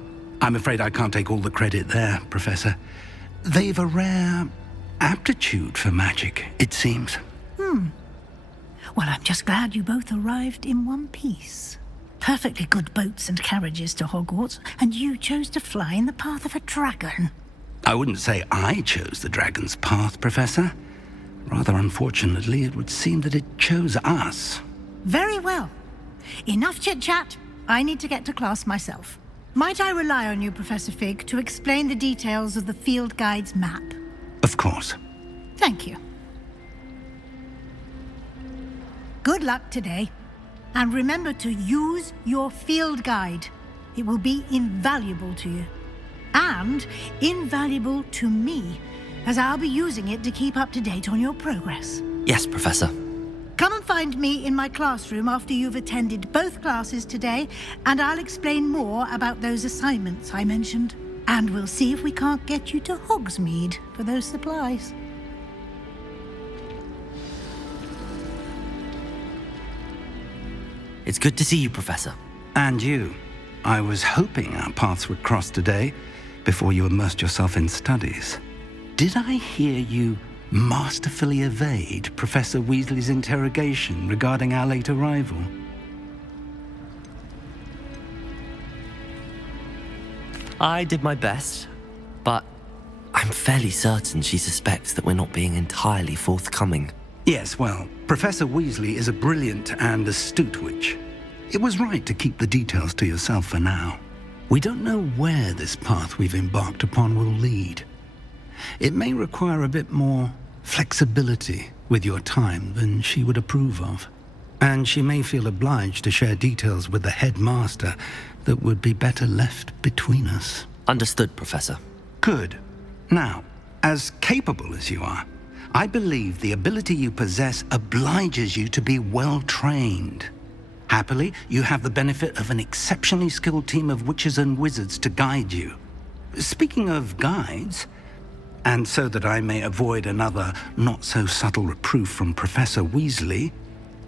I'm afraid I can't take all the credit there, Professor. They've a rare aptitude for magic, it seems. Well, I'm just glad you both arrived in one piece. Perfectly good boats and carriages to Hogwarts, and you chose to fly in the path of a dragon. I wouldn't say I chose the dragon's path, Professor. Rather unfortunately, it would seem that it chose us. Very well. Enough chit-chat. I need to get to class myself. Might I rely on you, Professor Fig, to explain the details of the field guide's map? Of course. Thank you. Good luck today. And remember to use your field guide. It will be invaluable to you. And invaluable to me, as I'll be using it to keep up to date on your progress. Yes, Professor. Come and find me in my classroom after you've attended both classes today, and I'll explain more about those assignments I mentioned. And we'll see if we can't get you to Hogsmeade for those supplies. It's good to see you, Professor. And you. I was hoping our paths would cross today, before you immersed yourself in studies. Did I hear you masterfully evade Professor Weasley's interrogation regarding our late arrival? I did my best, but I'm fairly certain she suspects that we're not being entirely forthcoming. Yes, well, Professor Weasley is a brilliant and astute witch. It was right to keep the details to yourself for now. We don't know where this path we've embarked upon will lead. It may require a bit more flexibility with your time than she would approve of. And she may feel obliged to share details with the headmaster that would be better left between us. Understood, Professor. Good. Now, as capable as you are, I believe the ability you possess obliges you to be well trained. Happily, you have the benefit of an exceptionally skilled team of witches and wizards to guide you. Speaking of guides, and so that I may avoid another not-so-subtle reproof from Professor Weasley,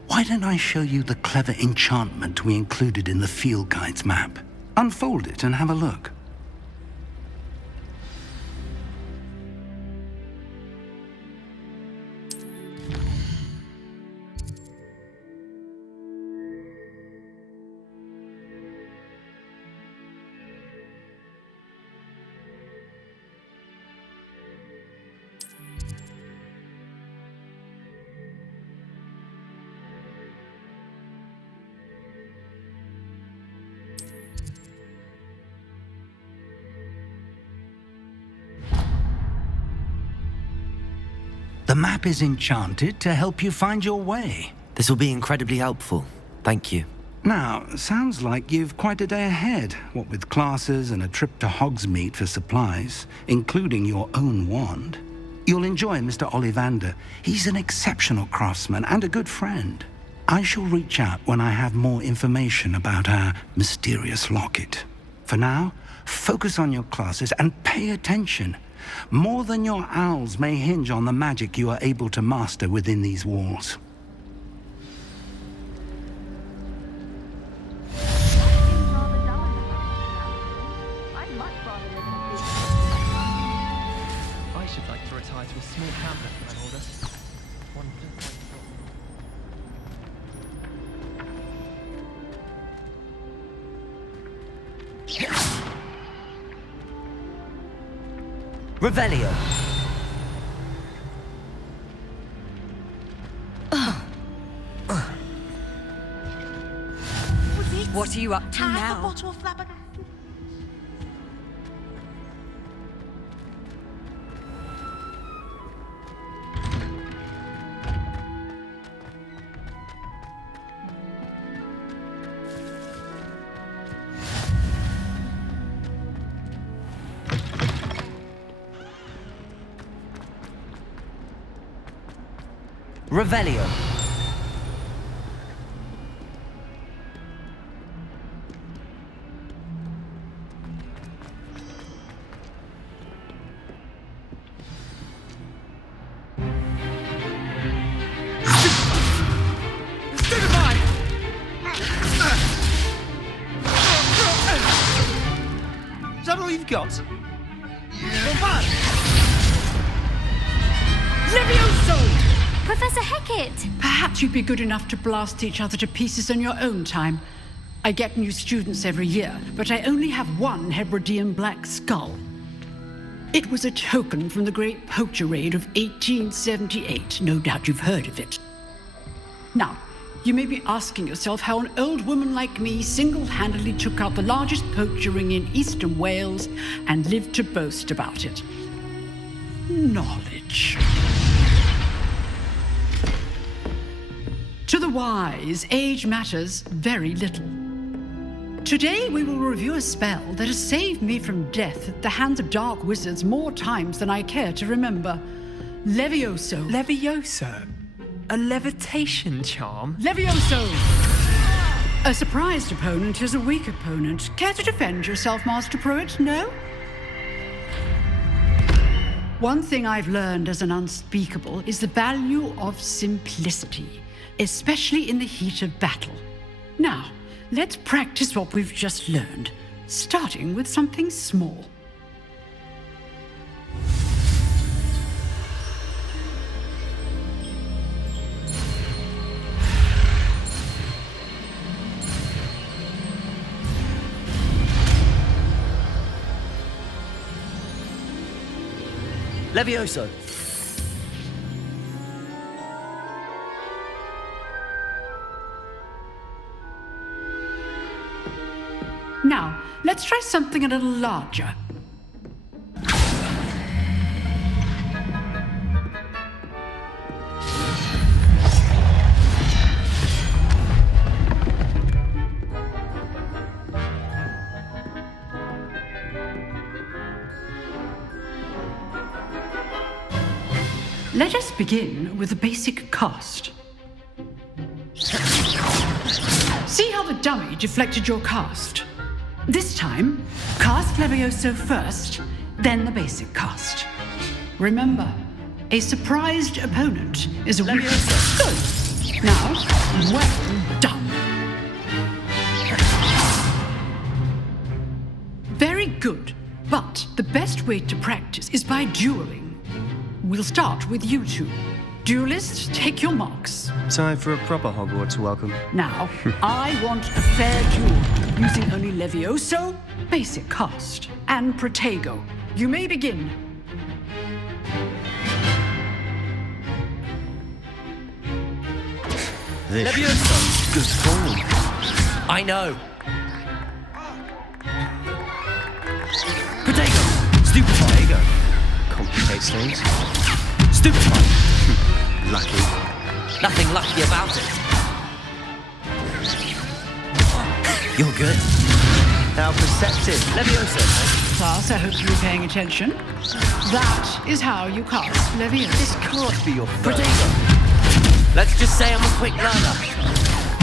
why don't I show you the clever enchantment we included in the field guide's map? Unfold it and have a look. The map is enchanted to help you find your way. This will be incredibly helpful. Thank you. Now, sounds like you've quite a day ahead, what with classes and a trip to Hogsmeade for supplies, including your own wand. You'll enjoy Mr. Ollivander. He's an exceptional craftsman and a good friend. I shall reach out when I have more information about our mysterious locket. For now, focus on your classes and pay attention. More than your owls may hinge on the magic you are able to master within these walls. I should like to retire to a small hamlet when I'm older. One pinpoint. Revelio. What are you up to now? A bottle of flabbergasted. Revelio. Is that all you've got? Levioso! Professor Hecat! Perhaps you'd be good enough to blast each other to pieces in your own time. I get new students every year, but I only have one Hebridean black skull. It was a token from the Great Poacher Raid of 1878. No doubt you've heard of it. Now, you may be asking yourself how an old woman like me single-handedly took out the largest poacher ring in eastern Wales and lived to boast about it. Knowledge. To the wise, age matters very little. Today we will review a spell that has saved me from death at the hands of dark wizards more times than I care to remember. Levioso. Levioso? A levitation charm? Levioso! A surprised opponent is a weak opponent. Care to defend yourself, Master Pruitt? No? One thing I've learned as an unspeakable is the value of simplicity, especially in the heat of battle. Now, let's practice what we've just learned, starting with something small. Levioso. Now, let's try something a little larger. Let us begin with the basic cast. See how the dummy deflected your cast? This time, cast Levioso first, then the basic cast. Remember, a surprised opponent is a weak... Good. Now, well done. Very good, but the best way to practice is by dueling. We'll start with you two. Duelists, take your marks. Time for a proper Hogwarts welcome. Now, I want a fair duel, using only Levioso, basic cast, and Protego. You may begin. This Levioso. Good form. I know. Protego. Stupid Protego. Complicates things. Stupefy. Lucky. Nothing lucky about it. You're good. How perceptive. Levioso. Class, I hope you were paying attention. That is how you cast Levioso. This can't be your first. Protego. Let's just say I'm a quick learner.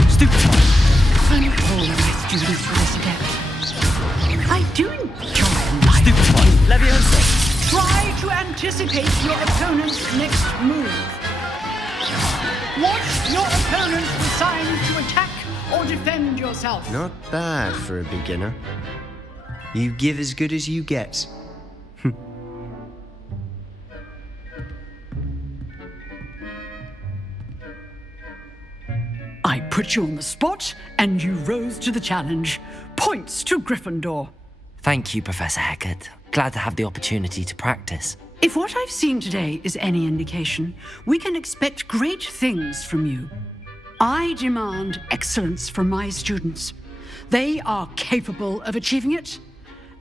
Stupefy. I'm all of my students for this adept. I do enjoy life. Stupid one. Leviosa. Try to anticipate your opponent's next move. Watch your opponent decide to attack or defend yourself. Not bad for a beginner. You give as good as you get. I put you on the spot, and you rose to the challenge. Points to Gryffindor. Thank you, Professor Hecat. Glad to have the opportunity to practice. If what I've seen today is any indication, we can expect great things from you. I demand excellence from my students. They are capable of achieving it,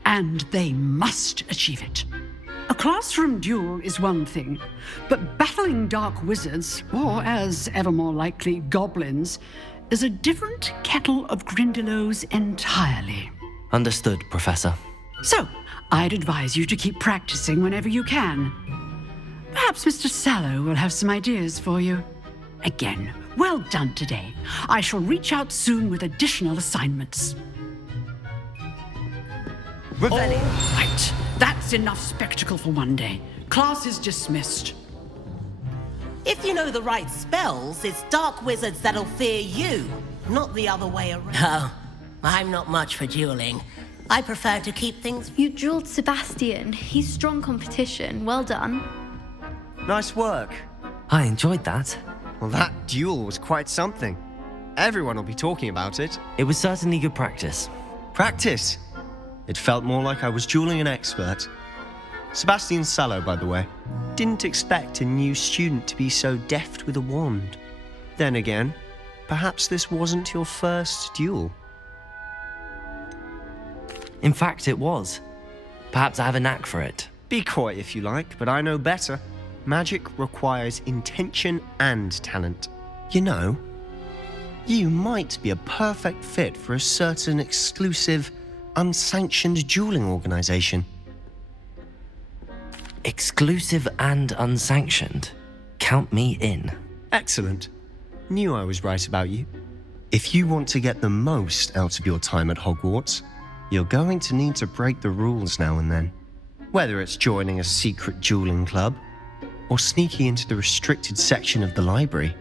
and they must achieve it. A classroom duel is one thing, but battling dark wizards, or as ever more likely, goblins, is a different kettle of Grindylows entirely. Understood, Professor. So, I'd advise you to keep practicing whenever you can. Perhaps Mr. Sallow will have some ideas for you. Again, well done today. I shall reach out soon with additional assignments. Revelio. All right, that's enough spectacle for one day. Class is dismissed. If you know the right spells, it's dark wizards that'll fear you, not the other way around. Oh, I'm not much for dueling. I prefer to keep things... You dueled Sebastian. He's strong competition. Well done. Nice work. I enjoyed that. Well, that duel was quite something. Everyone will be talking about it. It was certainly good practice. Practice? It felt more like I was dueling an expert. Sebastian Sallow, by the way. Didn't expect a new student to be so deft with a wand. Then again, perhaps this wasn't your first duel. In fact, it was. Perhaps I have a knack for it. Be coy if you like, but I know better. Magic requires intention and talent. You know, you might be a perfect fit for a certain exclusive, unsanctioned dueling organization. Exclusive and unsanctioned? Count me in. Excellent. Knew I was right about you. If you want to get the most out of your time at Hogwarts, you're going to need to break the rules now and then. Whether it's joining a secret dueling club, or sneaking into the restricted section of the library,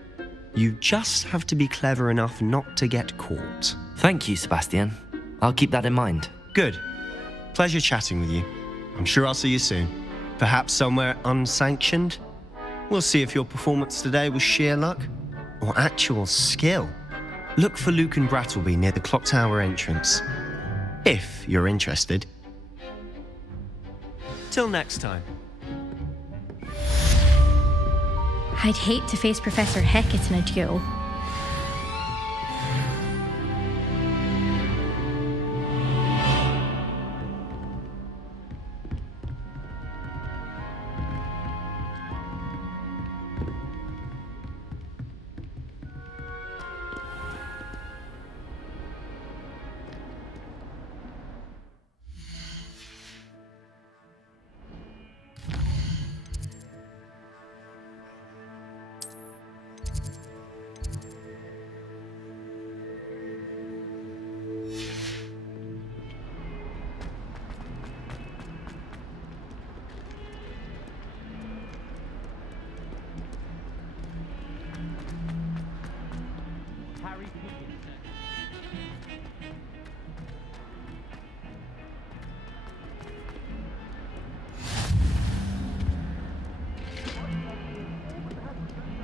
you just have to be clever enough not to get caught. Thank you, Sebastian. I'll keep that in mind. Good. Pleasure chatting with you. I'm sure I'll see you soon. Perhaps somewhere unsanctioned? We'll see if your performance today was sheer luck or actual skill. Look for Luke and Brattleby near the clock tower entrance. If you're interested. Till next time. I'd hate to face Professor Hecat in a duel.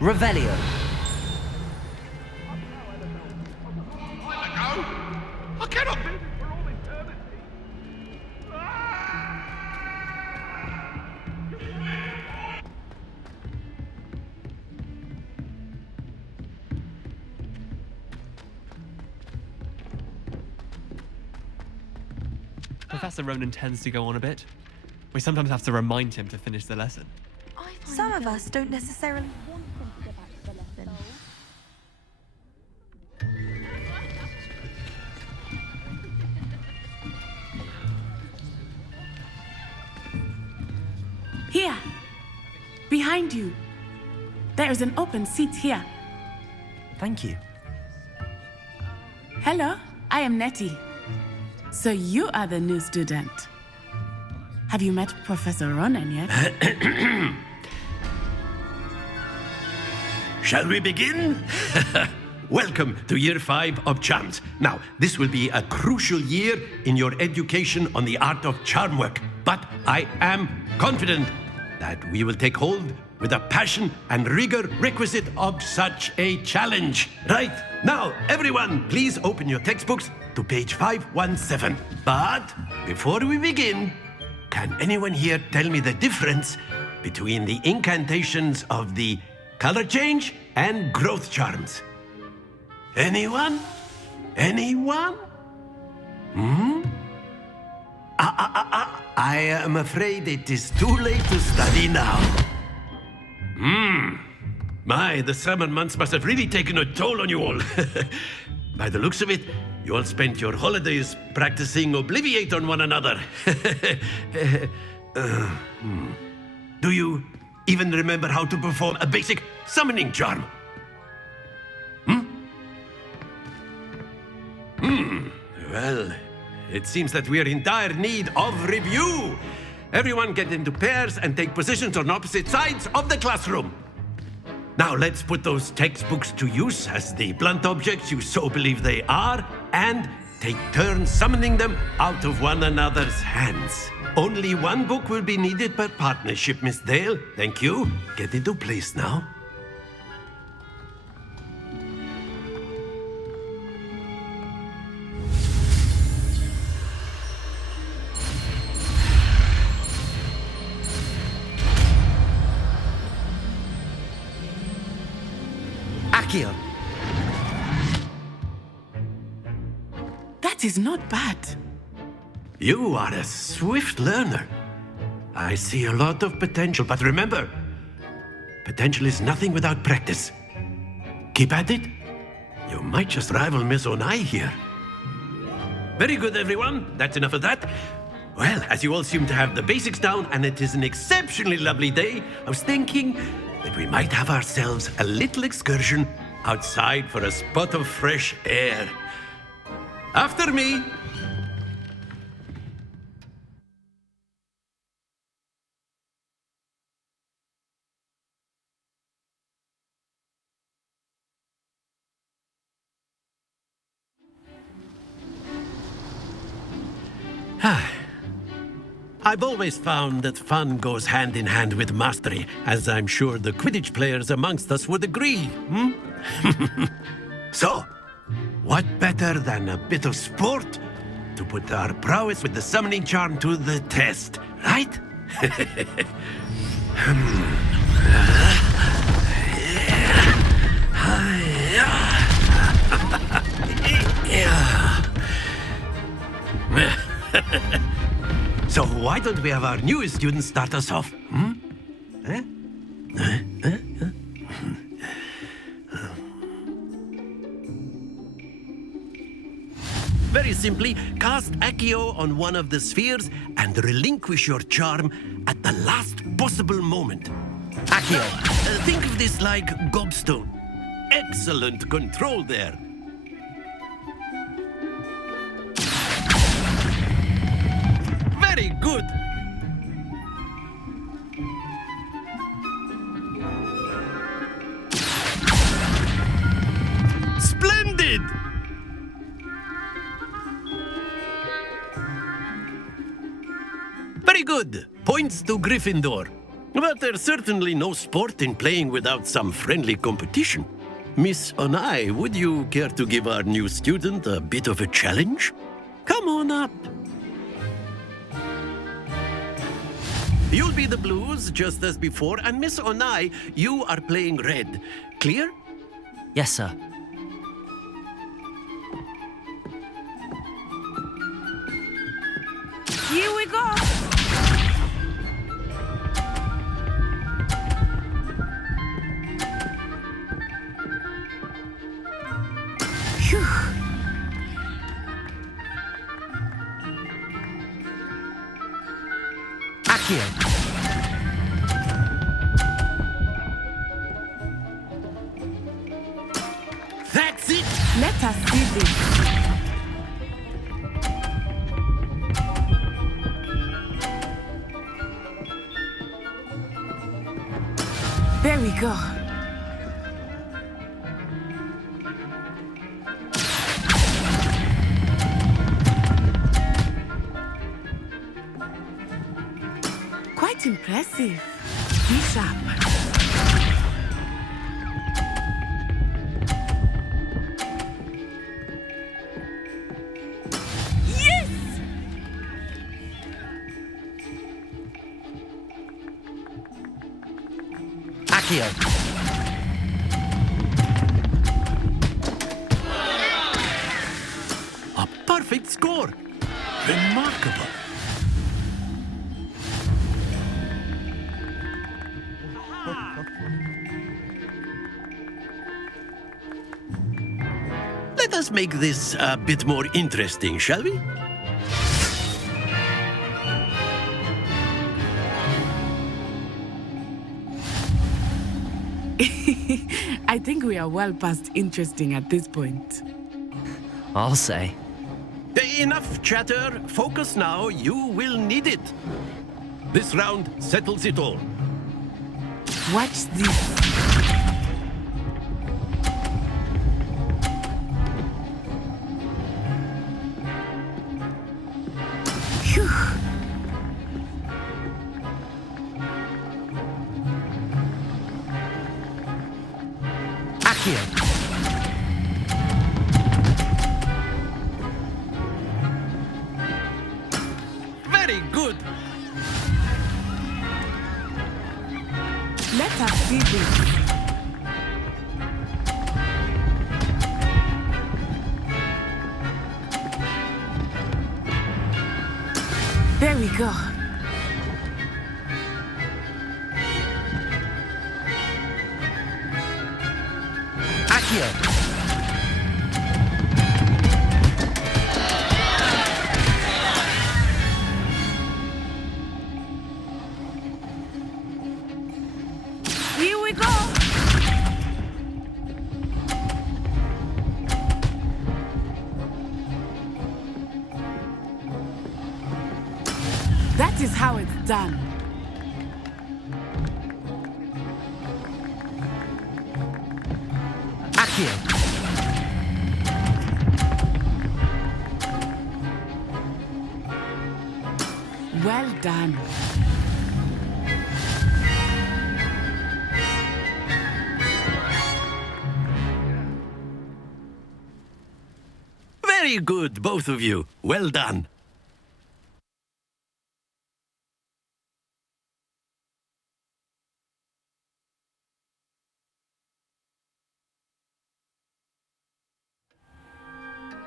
Revelio. I cannot be for all eternity. Professor Ronan tends to go on a bit. We sometimes have to remind him to finish the lesson. Some of us don't necessarily want him to go back to the lesson. Here. Behind you. There is an open seat here. Thank you. Hello, I am Nettie. So you are the new student. Have you met Professor Ronen yet? Shall we begin? Welcome to Year 5 of Charms. Now, this will be a crucial year in your education on the art of charm work. But I am confident that we will take hold with the passion and rigor requisite of such a challenge. Right, now, everyone, please open your textbooks to page 517. But before we begin, can anyone here tell me the difference between the incantations of the color change and growth charms? Anyone? Anyone? I am afraid it is too late to study now. My, the summer months must have really taken a toll on you all. By the looks of it, you all spent your holidays practicing Obliviate on one another. Do you even remember how to perform a basic summoning charm? Well, it seems that we are in dire need of review. Everyone get into pairs and take positions on opposite sides of the classroom. Now let's put those textbooks to use as the blunt objects you so believe they are, and take turns summoning them out of one another's hands. Only one book will be needed per partnership, Miss Dale. Thank you. Get into place now. Akio. That is not bad. You are a swift learner. I see a lot of potential, but remember, potential is nothing without practice. Keep at it. You might just rival Miss Onai here. Very good, everyone. That's enough of that. Well, as you all seem to have the basics down, and it is an exceptionally lovely day, I was thinking that we might have ourselves a little excursion outside for a spot of fresh air. After me. I've always found that fun goes hand in hand with mastery, as I'm sure the Quidditch players amongst us would agree. So, what better than a bit of sport to put our prowess with the summoning charm to the test, right? So why don't we have our newest student start us off? Very simply, cast Accio on one of the spheres and relinquish your charm at the last possible moment. Accio, think of this like gobstone. Excellent control there. Very good. Splendid! Very good. Points to Gryffindor. But there's certainly no sport in playing without some friendly competition. Miss Onai, would you care to give our new student a bit of a challenge? Come on up. You'll be the blues, just as before, and Miss Onai, you are playing red. Clear? Yes, sir. Here we go! Phew. Accio. That's it! Let us do this. go. Quite impressive. Be sharp. Accio. A perfect score. Remarkable. Let us make this a bit more interesting, shall we? I think we are well past interesting at this point. I'll say. Enough chatter. Focus now. You will need it. This round settles it all. Watch this. Phew. Accio. Very good. Let us see this. There we go. Accio. Here we go. That is how it's done. Accio. Well done. Very good, both of you. Well done.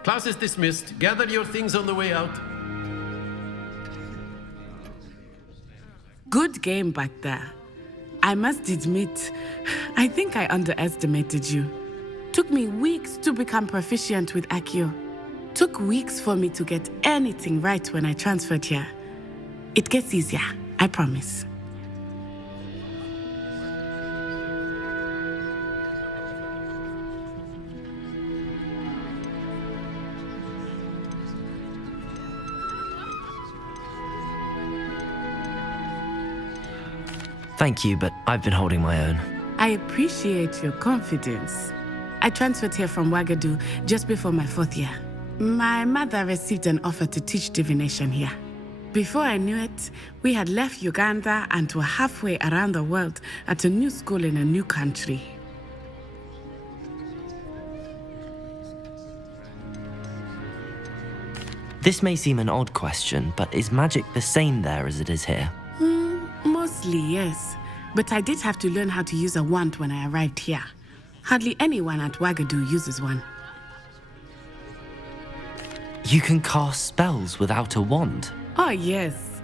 Class is dismissed. Gather your things on the way out. Good game back there. I must admit, I think I underestimated you. Took me weeks to become proficient with Accio. Took weeks for me to get anything right when I transferred here. It gets easier, I promise. Thank you, but I've been holding my own. I appreciate your confidence. I transferred here from Wagadu just before my 4th year. My mother received an offer to teach divination here. Before I knew it, we had left Uganda and were halfway around the world at a new school in a new country. This may seem an odd question, but is magic the same there as it is here? Mostly, yes. But I did have to learn how to use a wand when I arrived here. Hardly anyone at Wagadu uses one. You can cast spells without a wand? Oh, yes.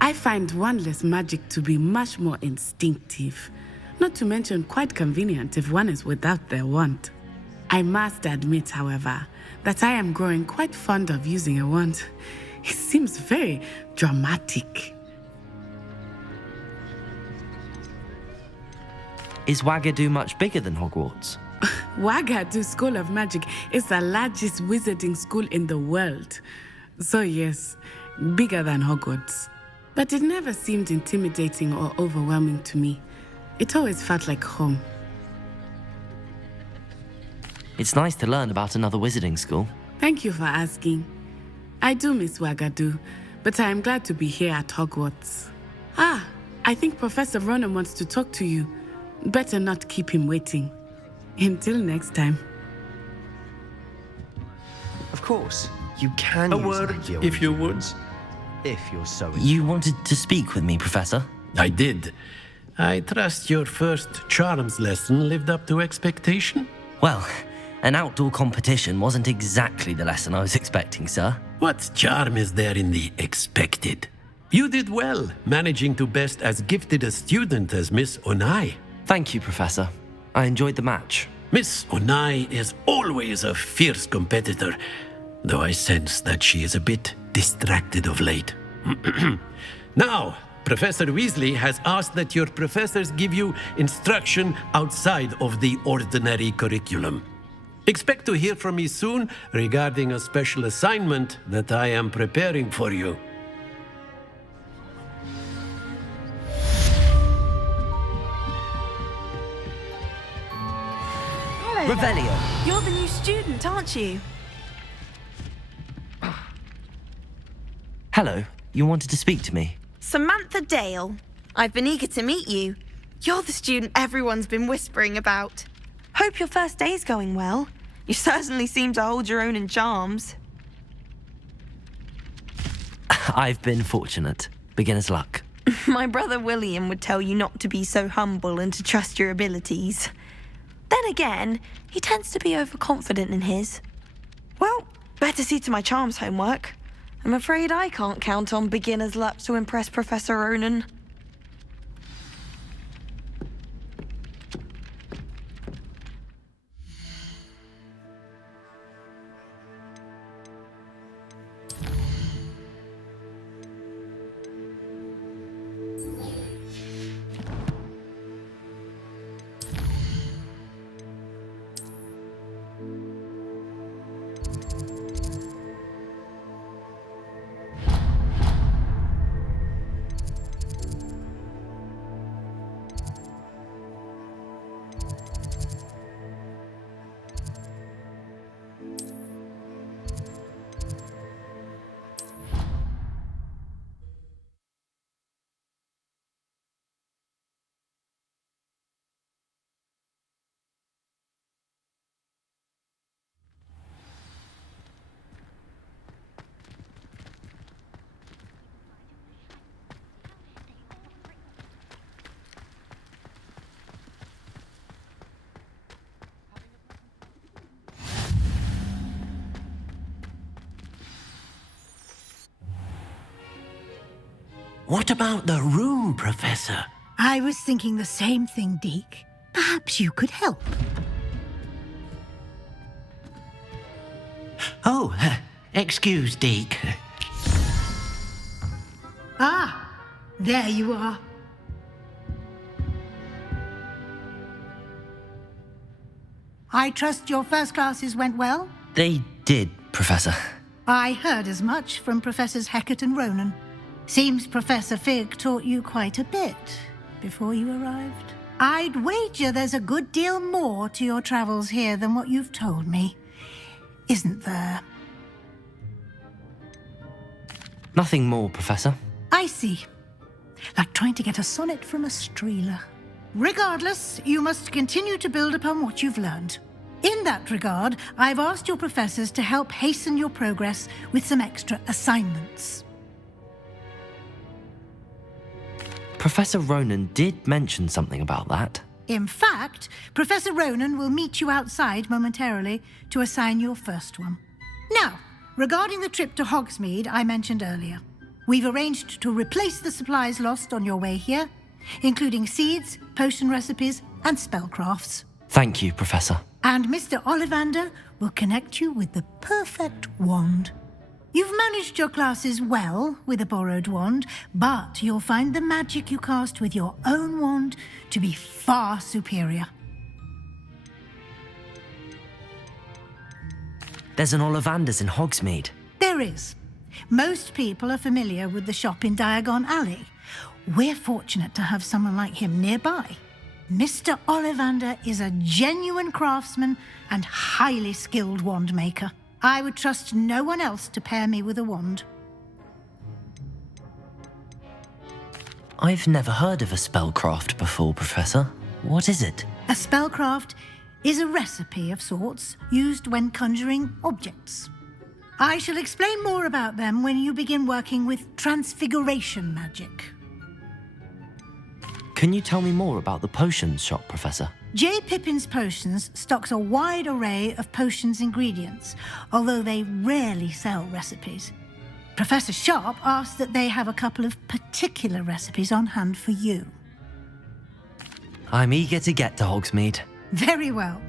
I find wandless magic to be much more instinctive. Not to mention quite convenient if one is without their wand. I must admit, however, that I am growing quite fond of using a wand. It seems very dramatic. Is Wagadu much bigger than Hogwarts? Wagadu School of Magic is the largest wizarding school in the world. So yes, bigger than Hogwarts. But it never seemed intimidating or overwhelming to me. It always felt like home. It's nice to learn about another wizarding school. Thank you for asking. I do miss Wagadu, but I am glad to be here at Hogwarts. Ah, I think Professor Ronan wants to talk to you. Better not keep him waiting. Until next time. Of course, you can A use word, that guild if you would. influence, if you're so You wanted to speak with me, Professor? I did. I trust your first charms lesson lived up to expectation? Well, an outdoor competition wasn't exactly the lesson I was expecting, sir. What charm is there in the expected? You did well, managing to best as gifted a student as Miss Onai. Thank you, Professor. I enjoyed the match. Miss Onai is always a fierce competitor, though I sense that she is a bit distracted of late. Now, Professor Weasley has asked that your professors give you instruction outside of the ordinary curriculum. Expect to hear from me soon regarding a special assignment that I am preparing for you. Hello there. Revelio. You're the new student, aren't you? Hello, you wanted to speak to me? Samantha Dale. I've been eager to meet you. You're the student everyone's been whispering about. Hope your first day's going well. You certainly seem to hold your own in charms. I've been fortunate. Beginner's luck. My brother William would tell you not to be so humble and to trust your abilities. Then again, he tends to be overconfident in his. Well, better see to my charms homework. I'm afraid I can't count on beginner's luck to impress Professor Ronan. What about the room, Professor? I was thinking the same thing, Deke. Perhaps you could help. Oh, excuse, Deke. Ah, there you are. I trust your first classes went well? They did, Professor. I heard as much from Professors Hecat and Ronan. Seems Professor Fig taught you quite a bit before you arrived. I'd wager there's a good deal more to your travels here than what you've told me. Isn't there? Nothing more, Professor. I see. Like trying to get a sonnet from a streeler. Regardless, you must continue to build upon what you've learned. In that regard, I've asked your professors to help hasten your progress with some extra assignments. Professor Ronan did mention something about that. In fact, Professor Ronan will meet you outside momentarily to assign your first one. Now, regarding the trip to Hogsmeade I mentioned earlier, we've arranged to replace the supplies lost on your way here, including seeds, potion recipes, and spellcrafts. Thank you, Professor. And Mr. Ollivander will connect you with the perfect wand. You've managed your classes well with a borrowed wand, but you'll find the magic you cast with your own wand to be far superior. There's an Ollivander's in Hogsmeade. There is. Most people are familiar with the shop in Diagon Alley. We're fortunate to have someone like him nearby. Mr. Ollivander is a genuine craftsman and highly skilled wand maker. I would trust no one else to pair me with a wand. I've never heard of a spellcraft before, Professor. What is it? A spellcraft is a recipe of sorts used when conjuring objects. I shall explain more about them when you begin working with transfiguration magic. Can you tell me more about the potions shop, Professor? J. Pippin's Potions stocks a wide array of potions ingredients, although they rarely sell recipes. Professor Sharp asks that they have a couple of particular recipes on hand for you. I'm eager to get to Hogsmeade. Very well.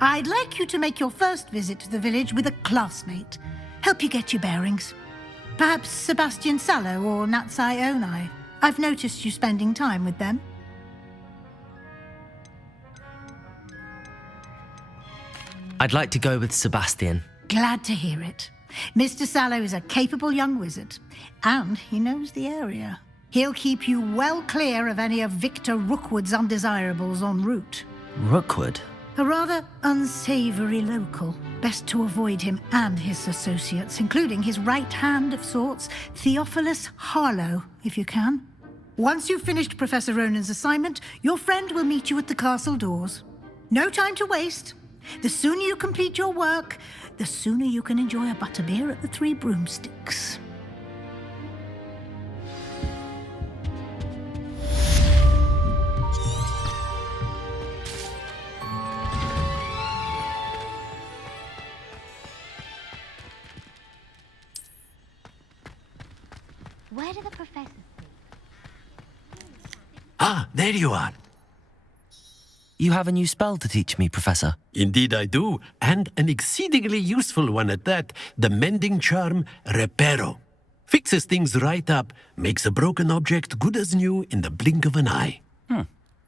I'd like you to make your first visit to the village with a classmate. Help you get your bearings. Perhaps Sebastian Sallow or Natsai Onai. I've noticed you spending time with them. I'd like to go with Sebastian. Glad to hear it. Mr. Sallow is a capable young wizard, and he knows the area. He'll keep you well clear of any of Victor Rookwood's undesirables en route. Rookwood? A rather unsavoury local. Best to avoid him and his associates, including his right hand of sorts, Theophilus Harlow, if you can. Once you've finished Professor Ronan's assignment, your friend will meet you at the castle doors. No time to waste. The sooner you complete your work, the sooner you can enjoy a butterbeer at the Three Broomsticks. Where do the professors sleep? Ah, there you are. You have a new spell to teach me, Professor. Indeed I do, and an exceedingly useful one at that. The mending charm, Reparo. Fixes things right up, makes a broken object good as new in the blink of an eye.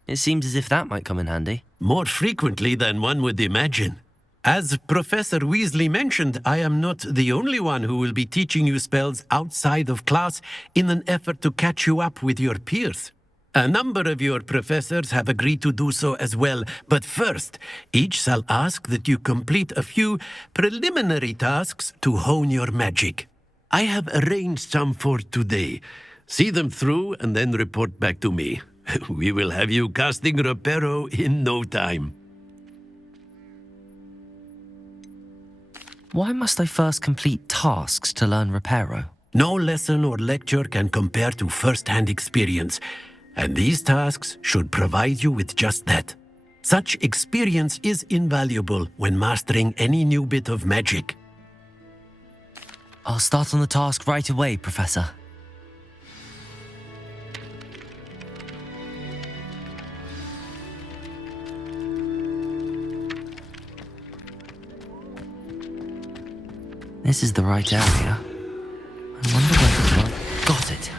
It seems as if that might come in handy. More frequently than one would imagine. As Professor Weasley mentioned, I am not the only one who will be teaching you spells outside of class in an effort to catch you up with your peers. A number of your professors have agreed to do so as well, but first, each shall ask that you complete a few preliminary tasks to hone your magic. I have arranged some for today. See them through and then report back to me. We will have you casting Reparo in no time. Why must I first complete tasks to learn Reparo? No lesson or lecture can compare to first-hand experience. And these tasks should provide you with just that. Such experience is invaluable when mastering any new bit of magic. I'll start on the task right away, Professor. This is the right area. I wonder where to go. Got it.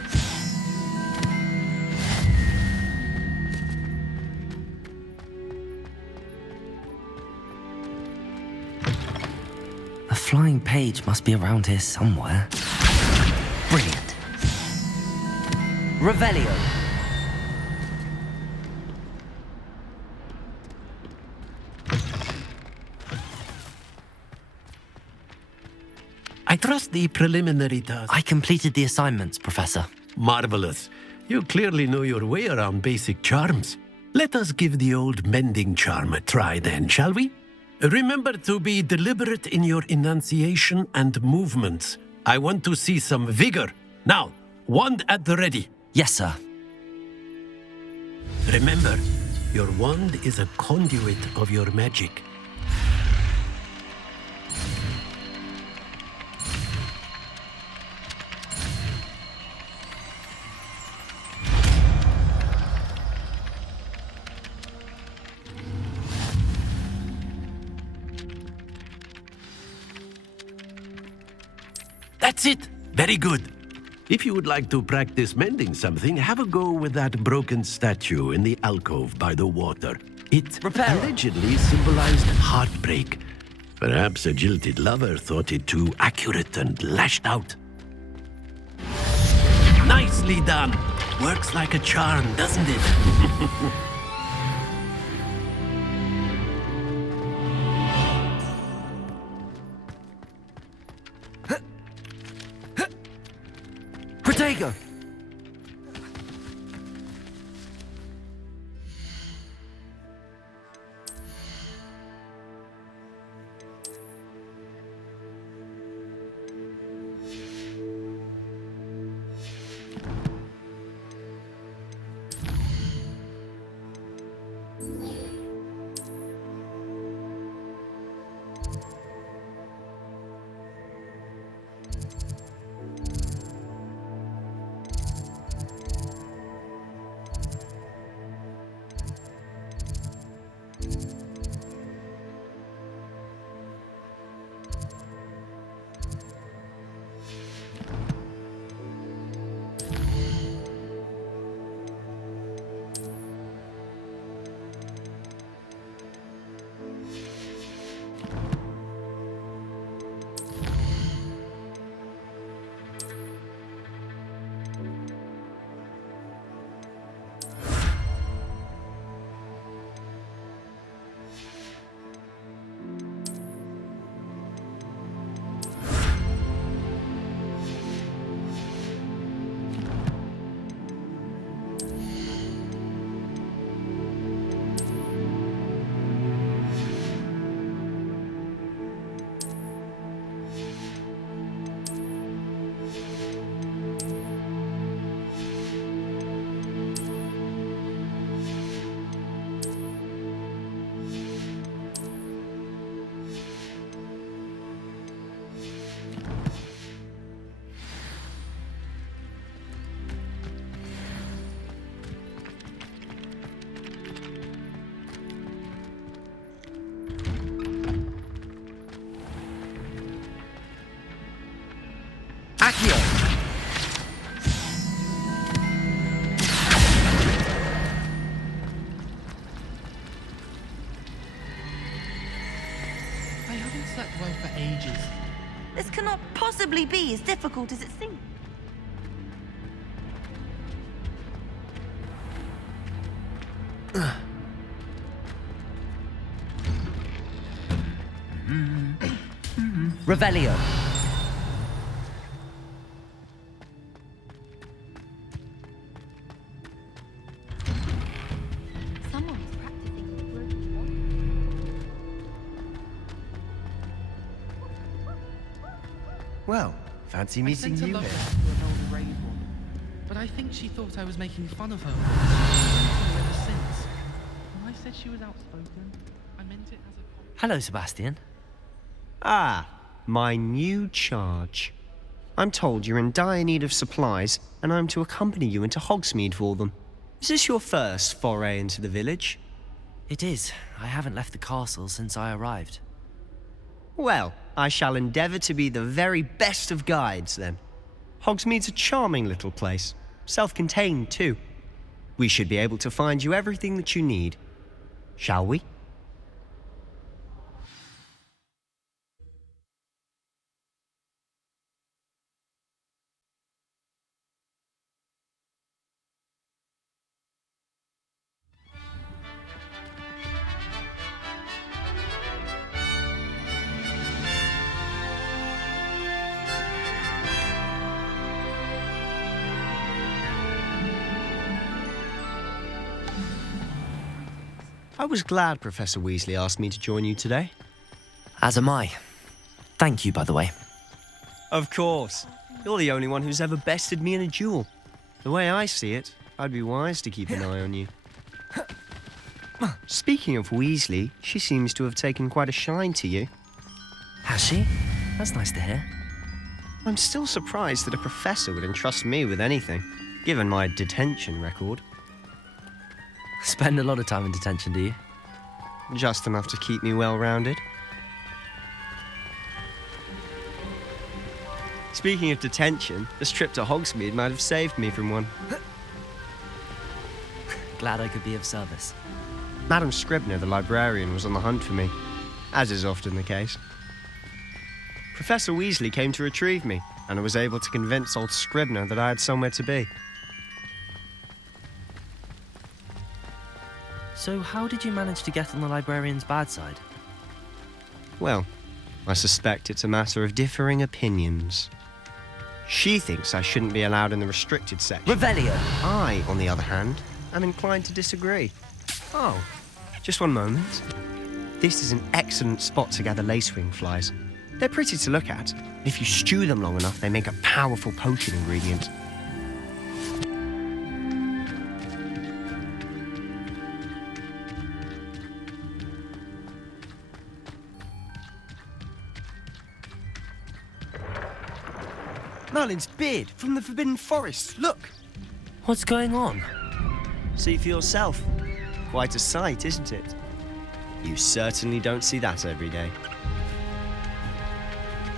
A flying page must be around here somewhere. Brilliant. Revelio. I trust the preliminary task. I completed the assignments, Professor. Marvelous. You clearly know your way around basic charms. Let us give the old mending charm a try then, shall we? Remember to be deliberate in your enunciation and movements. I want to see some vigor. Now, wand at the ready. Yes, sir. Remember, your wand is a conduit of your magic. That's it. Very good. If you would like to practice mending something, have a go with that broken statue in the alcove by the water. It allegedly symbolized heartbreak. Perhaps a jilted lover thought it too accurate and lashed out. Nicely done. Works like a charm, doesn't it? Drago! Accio! I haven't slept well for ages. This cannot possibly be as difficult as it seems. Revelio. Someone's practicing with broken Well, fancy I meeting sent a you love here. letter to an older raid one, but I think she thought I was making fun of her. Ever since. When I said she was outspoken, I meant it as a compliment. Hello, Sebastian. Ah, my new charge. I'm told you're in dire need of supplies, and I'm to accompany you into Hogsmeade for them. Is this your first foray into the village? It is. I haven't left the castle since I arrived. Well, I shall endeavour to be the very best of guides, then. Hogsmeade's a charming little place, self-contained too. We should be able to find you everything that you need. Shall we? I was glad Professor Weasley asked me to join you today. As am I. Thank you, by the way. Of course. You're the only one who's ever bested me in a duel. The way I see it, I'd be wise to keep an eye on you. Speaking of Weasley, she seems to have taken quite a shine to you. Has she? That's nice to hear. I'm still surprised that a professor would entrust me with anything, given my detention record. Spend a lot of time in detention, do you? Just enough to keep me well-rounded. Speaking of detention, this trip to Hogsmeade might have saved me from one. Glad I could be of service. Madam Scribner, the librarian, was on the hunt for me, as is often the case. Professor Weasley came to retrieve me, and I was able to convince old Scribner that I had somewhere to be. So how did you manage to get on the librarian's bad side? Well, I suspect it's a matter of differing opinions. She thinks I shouldn't be allowed in the restricted section. Revelio. I, on the other hand, am inclined to disagree. Oh, just one moment. This is an excellent spot to gather lacewing flies. They're pretty to look at. If you stew them long enough, they make a powerful potion ingredient. Merlin's beard from the Forbidden Forest. Look! What's going on? See for yourself. Quite a sight, isn't it? You certainly don't see that every day.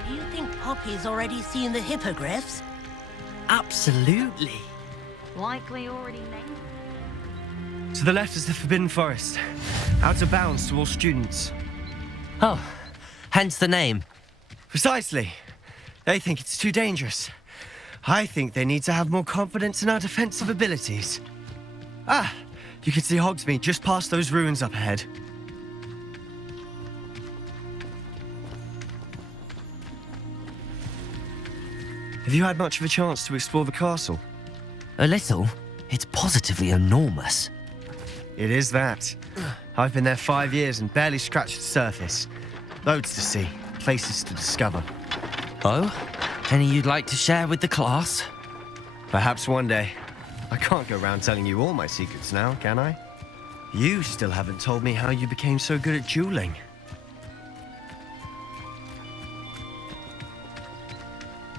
Do you think Poppy's already seen the hippogriffs? Absolutely. Likely already named. To the left is the Forbidden Forest. Out of bounds to all students. Oh, hence the name. Precisely. They think it's too dangerous. I think they need to have more confidence in our defensive abilities. Ah, you can see Hogsmeade just past those ruins up ahead. Have you had much of a chance to explore the castle? A little. It's positively enormous. It is that. I've been there 5 years and barely scratched the surface. Loads to see, places to discover. Oh? Any you'd like to share with the class? Perhaps one day. I can't go around telling you all my secrets now, can I? You still haven't told me how you became so good at dueling.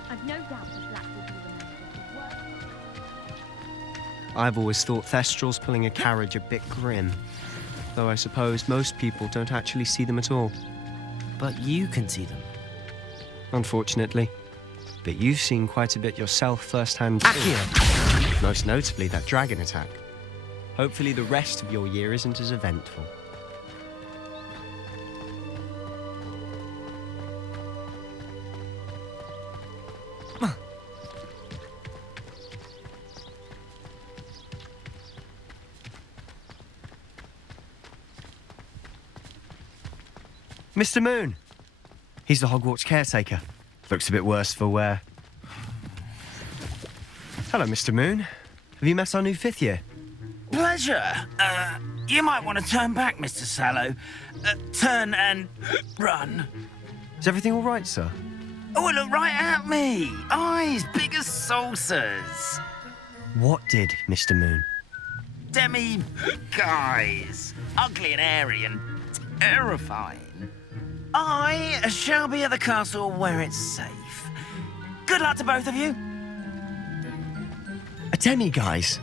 I've no doubt that Black will be remembered as work. I've always thought Thestrals pulling a carriage a bit grim. Though I suppose most people don't actually see them at all. But you can see them. Unfortunately. But you've seen quite a bit yourself firsthand too. Accio! Most notably that dragon attack. Hopefully the rest of your year isn't as eventful. Mr. Moon! He's the Hogwarts caretaker. Looks a bit worse for wear. Hello, Mr. Moon. Have you met our new 5th year? Pleasure. You might want to turn back, Mr. Sallow. Turn and run. Is everything all right, sir? Oh, look right at me. Eyes big as saucers. What did, Mr. Moon? Guys. Ugly and airy and terrifying. I shall be at the castle where it's safe. Good luck to both of you. A demi-guise?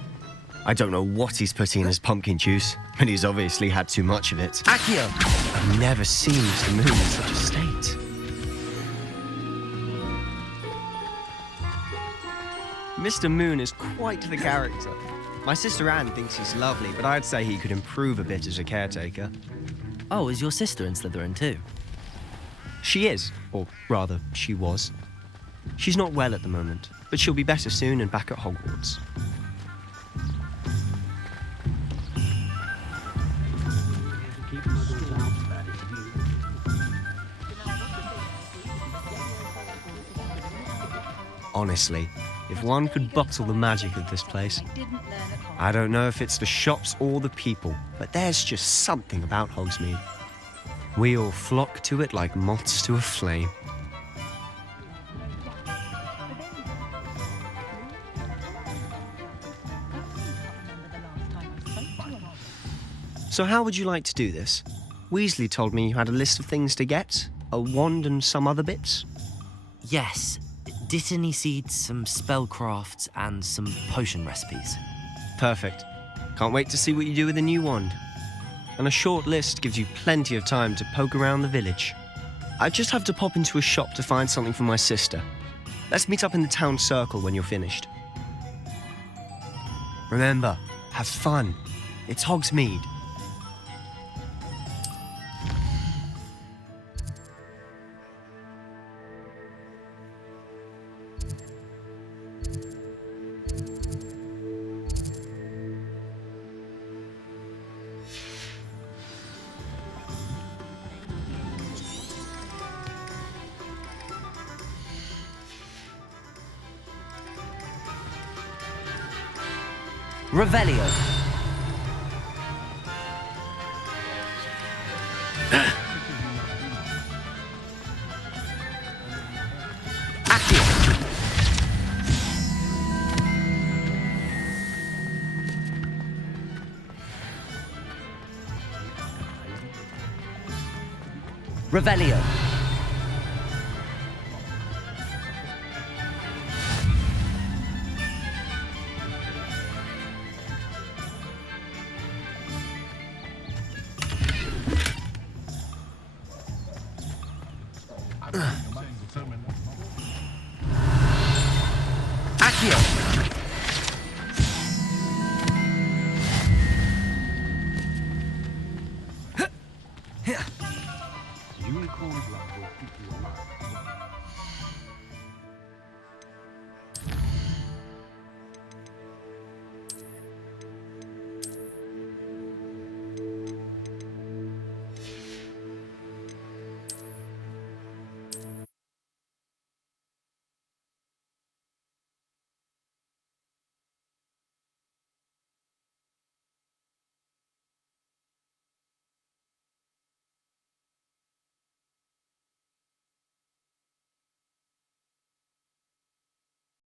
I don't know what he's putting in his pumpkin juice, but he's obviously had too much of it. Accio! I've never seen Mr. Moon in such a state. Mr. Moon is quite the character. My sister Anne thinks he's lovely, but I'd say he could improve a bit as a caretaker. Oh, is your sister in Slytherin too? She is, or rather, she was. She's not well at the moment, but she'll be better soon and back at Hogwarts. Honestly, if one could bottle the magic of this place. I don't know if it's the shops or the people, but there's just something about Hogsmeade. We all flock to it like moths to a flame. So how would you like to do this? Weasley told me you had a list of things to get, a wand and some other bits. Yes. Dittany seeds, some spellcrafts, and some potion recipes. Perfect. Can't wait to see what you do with the new wand. And a short list gives you plenty of time to poke around the village. I just have to pop into a shop to find something for my sister. Let's meet up in the town circle when you're finished. Remember, have fun. It's Hogsmeade. Revelio. Revelio. Accio. Unicorn blood will keep you alive.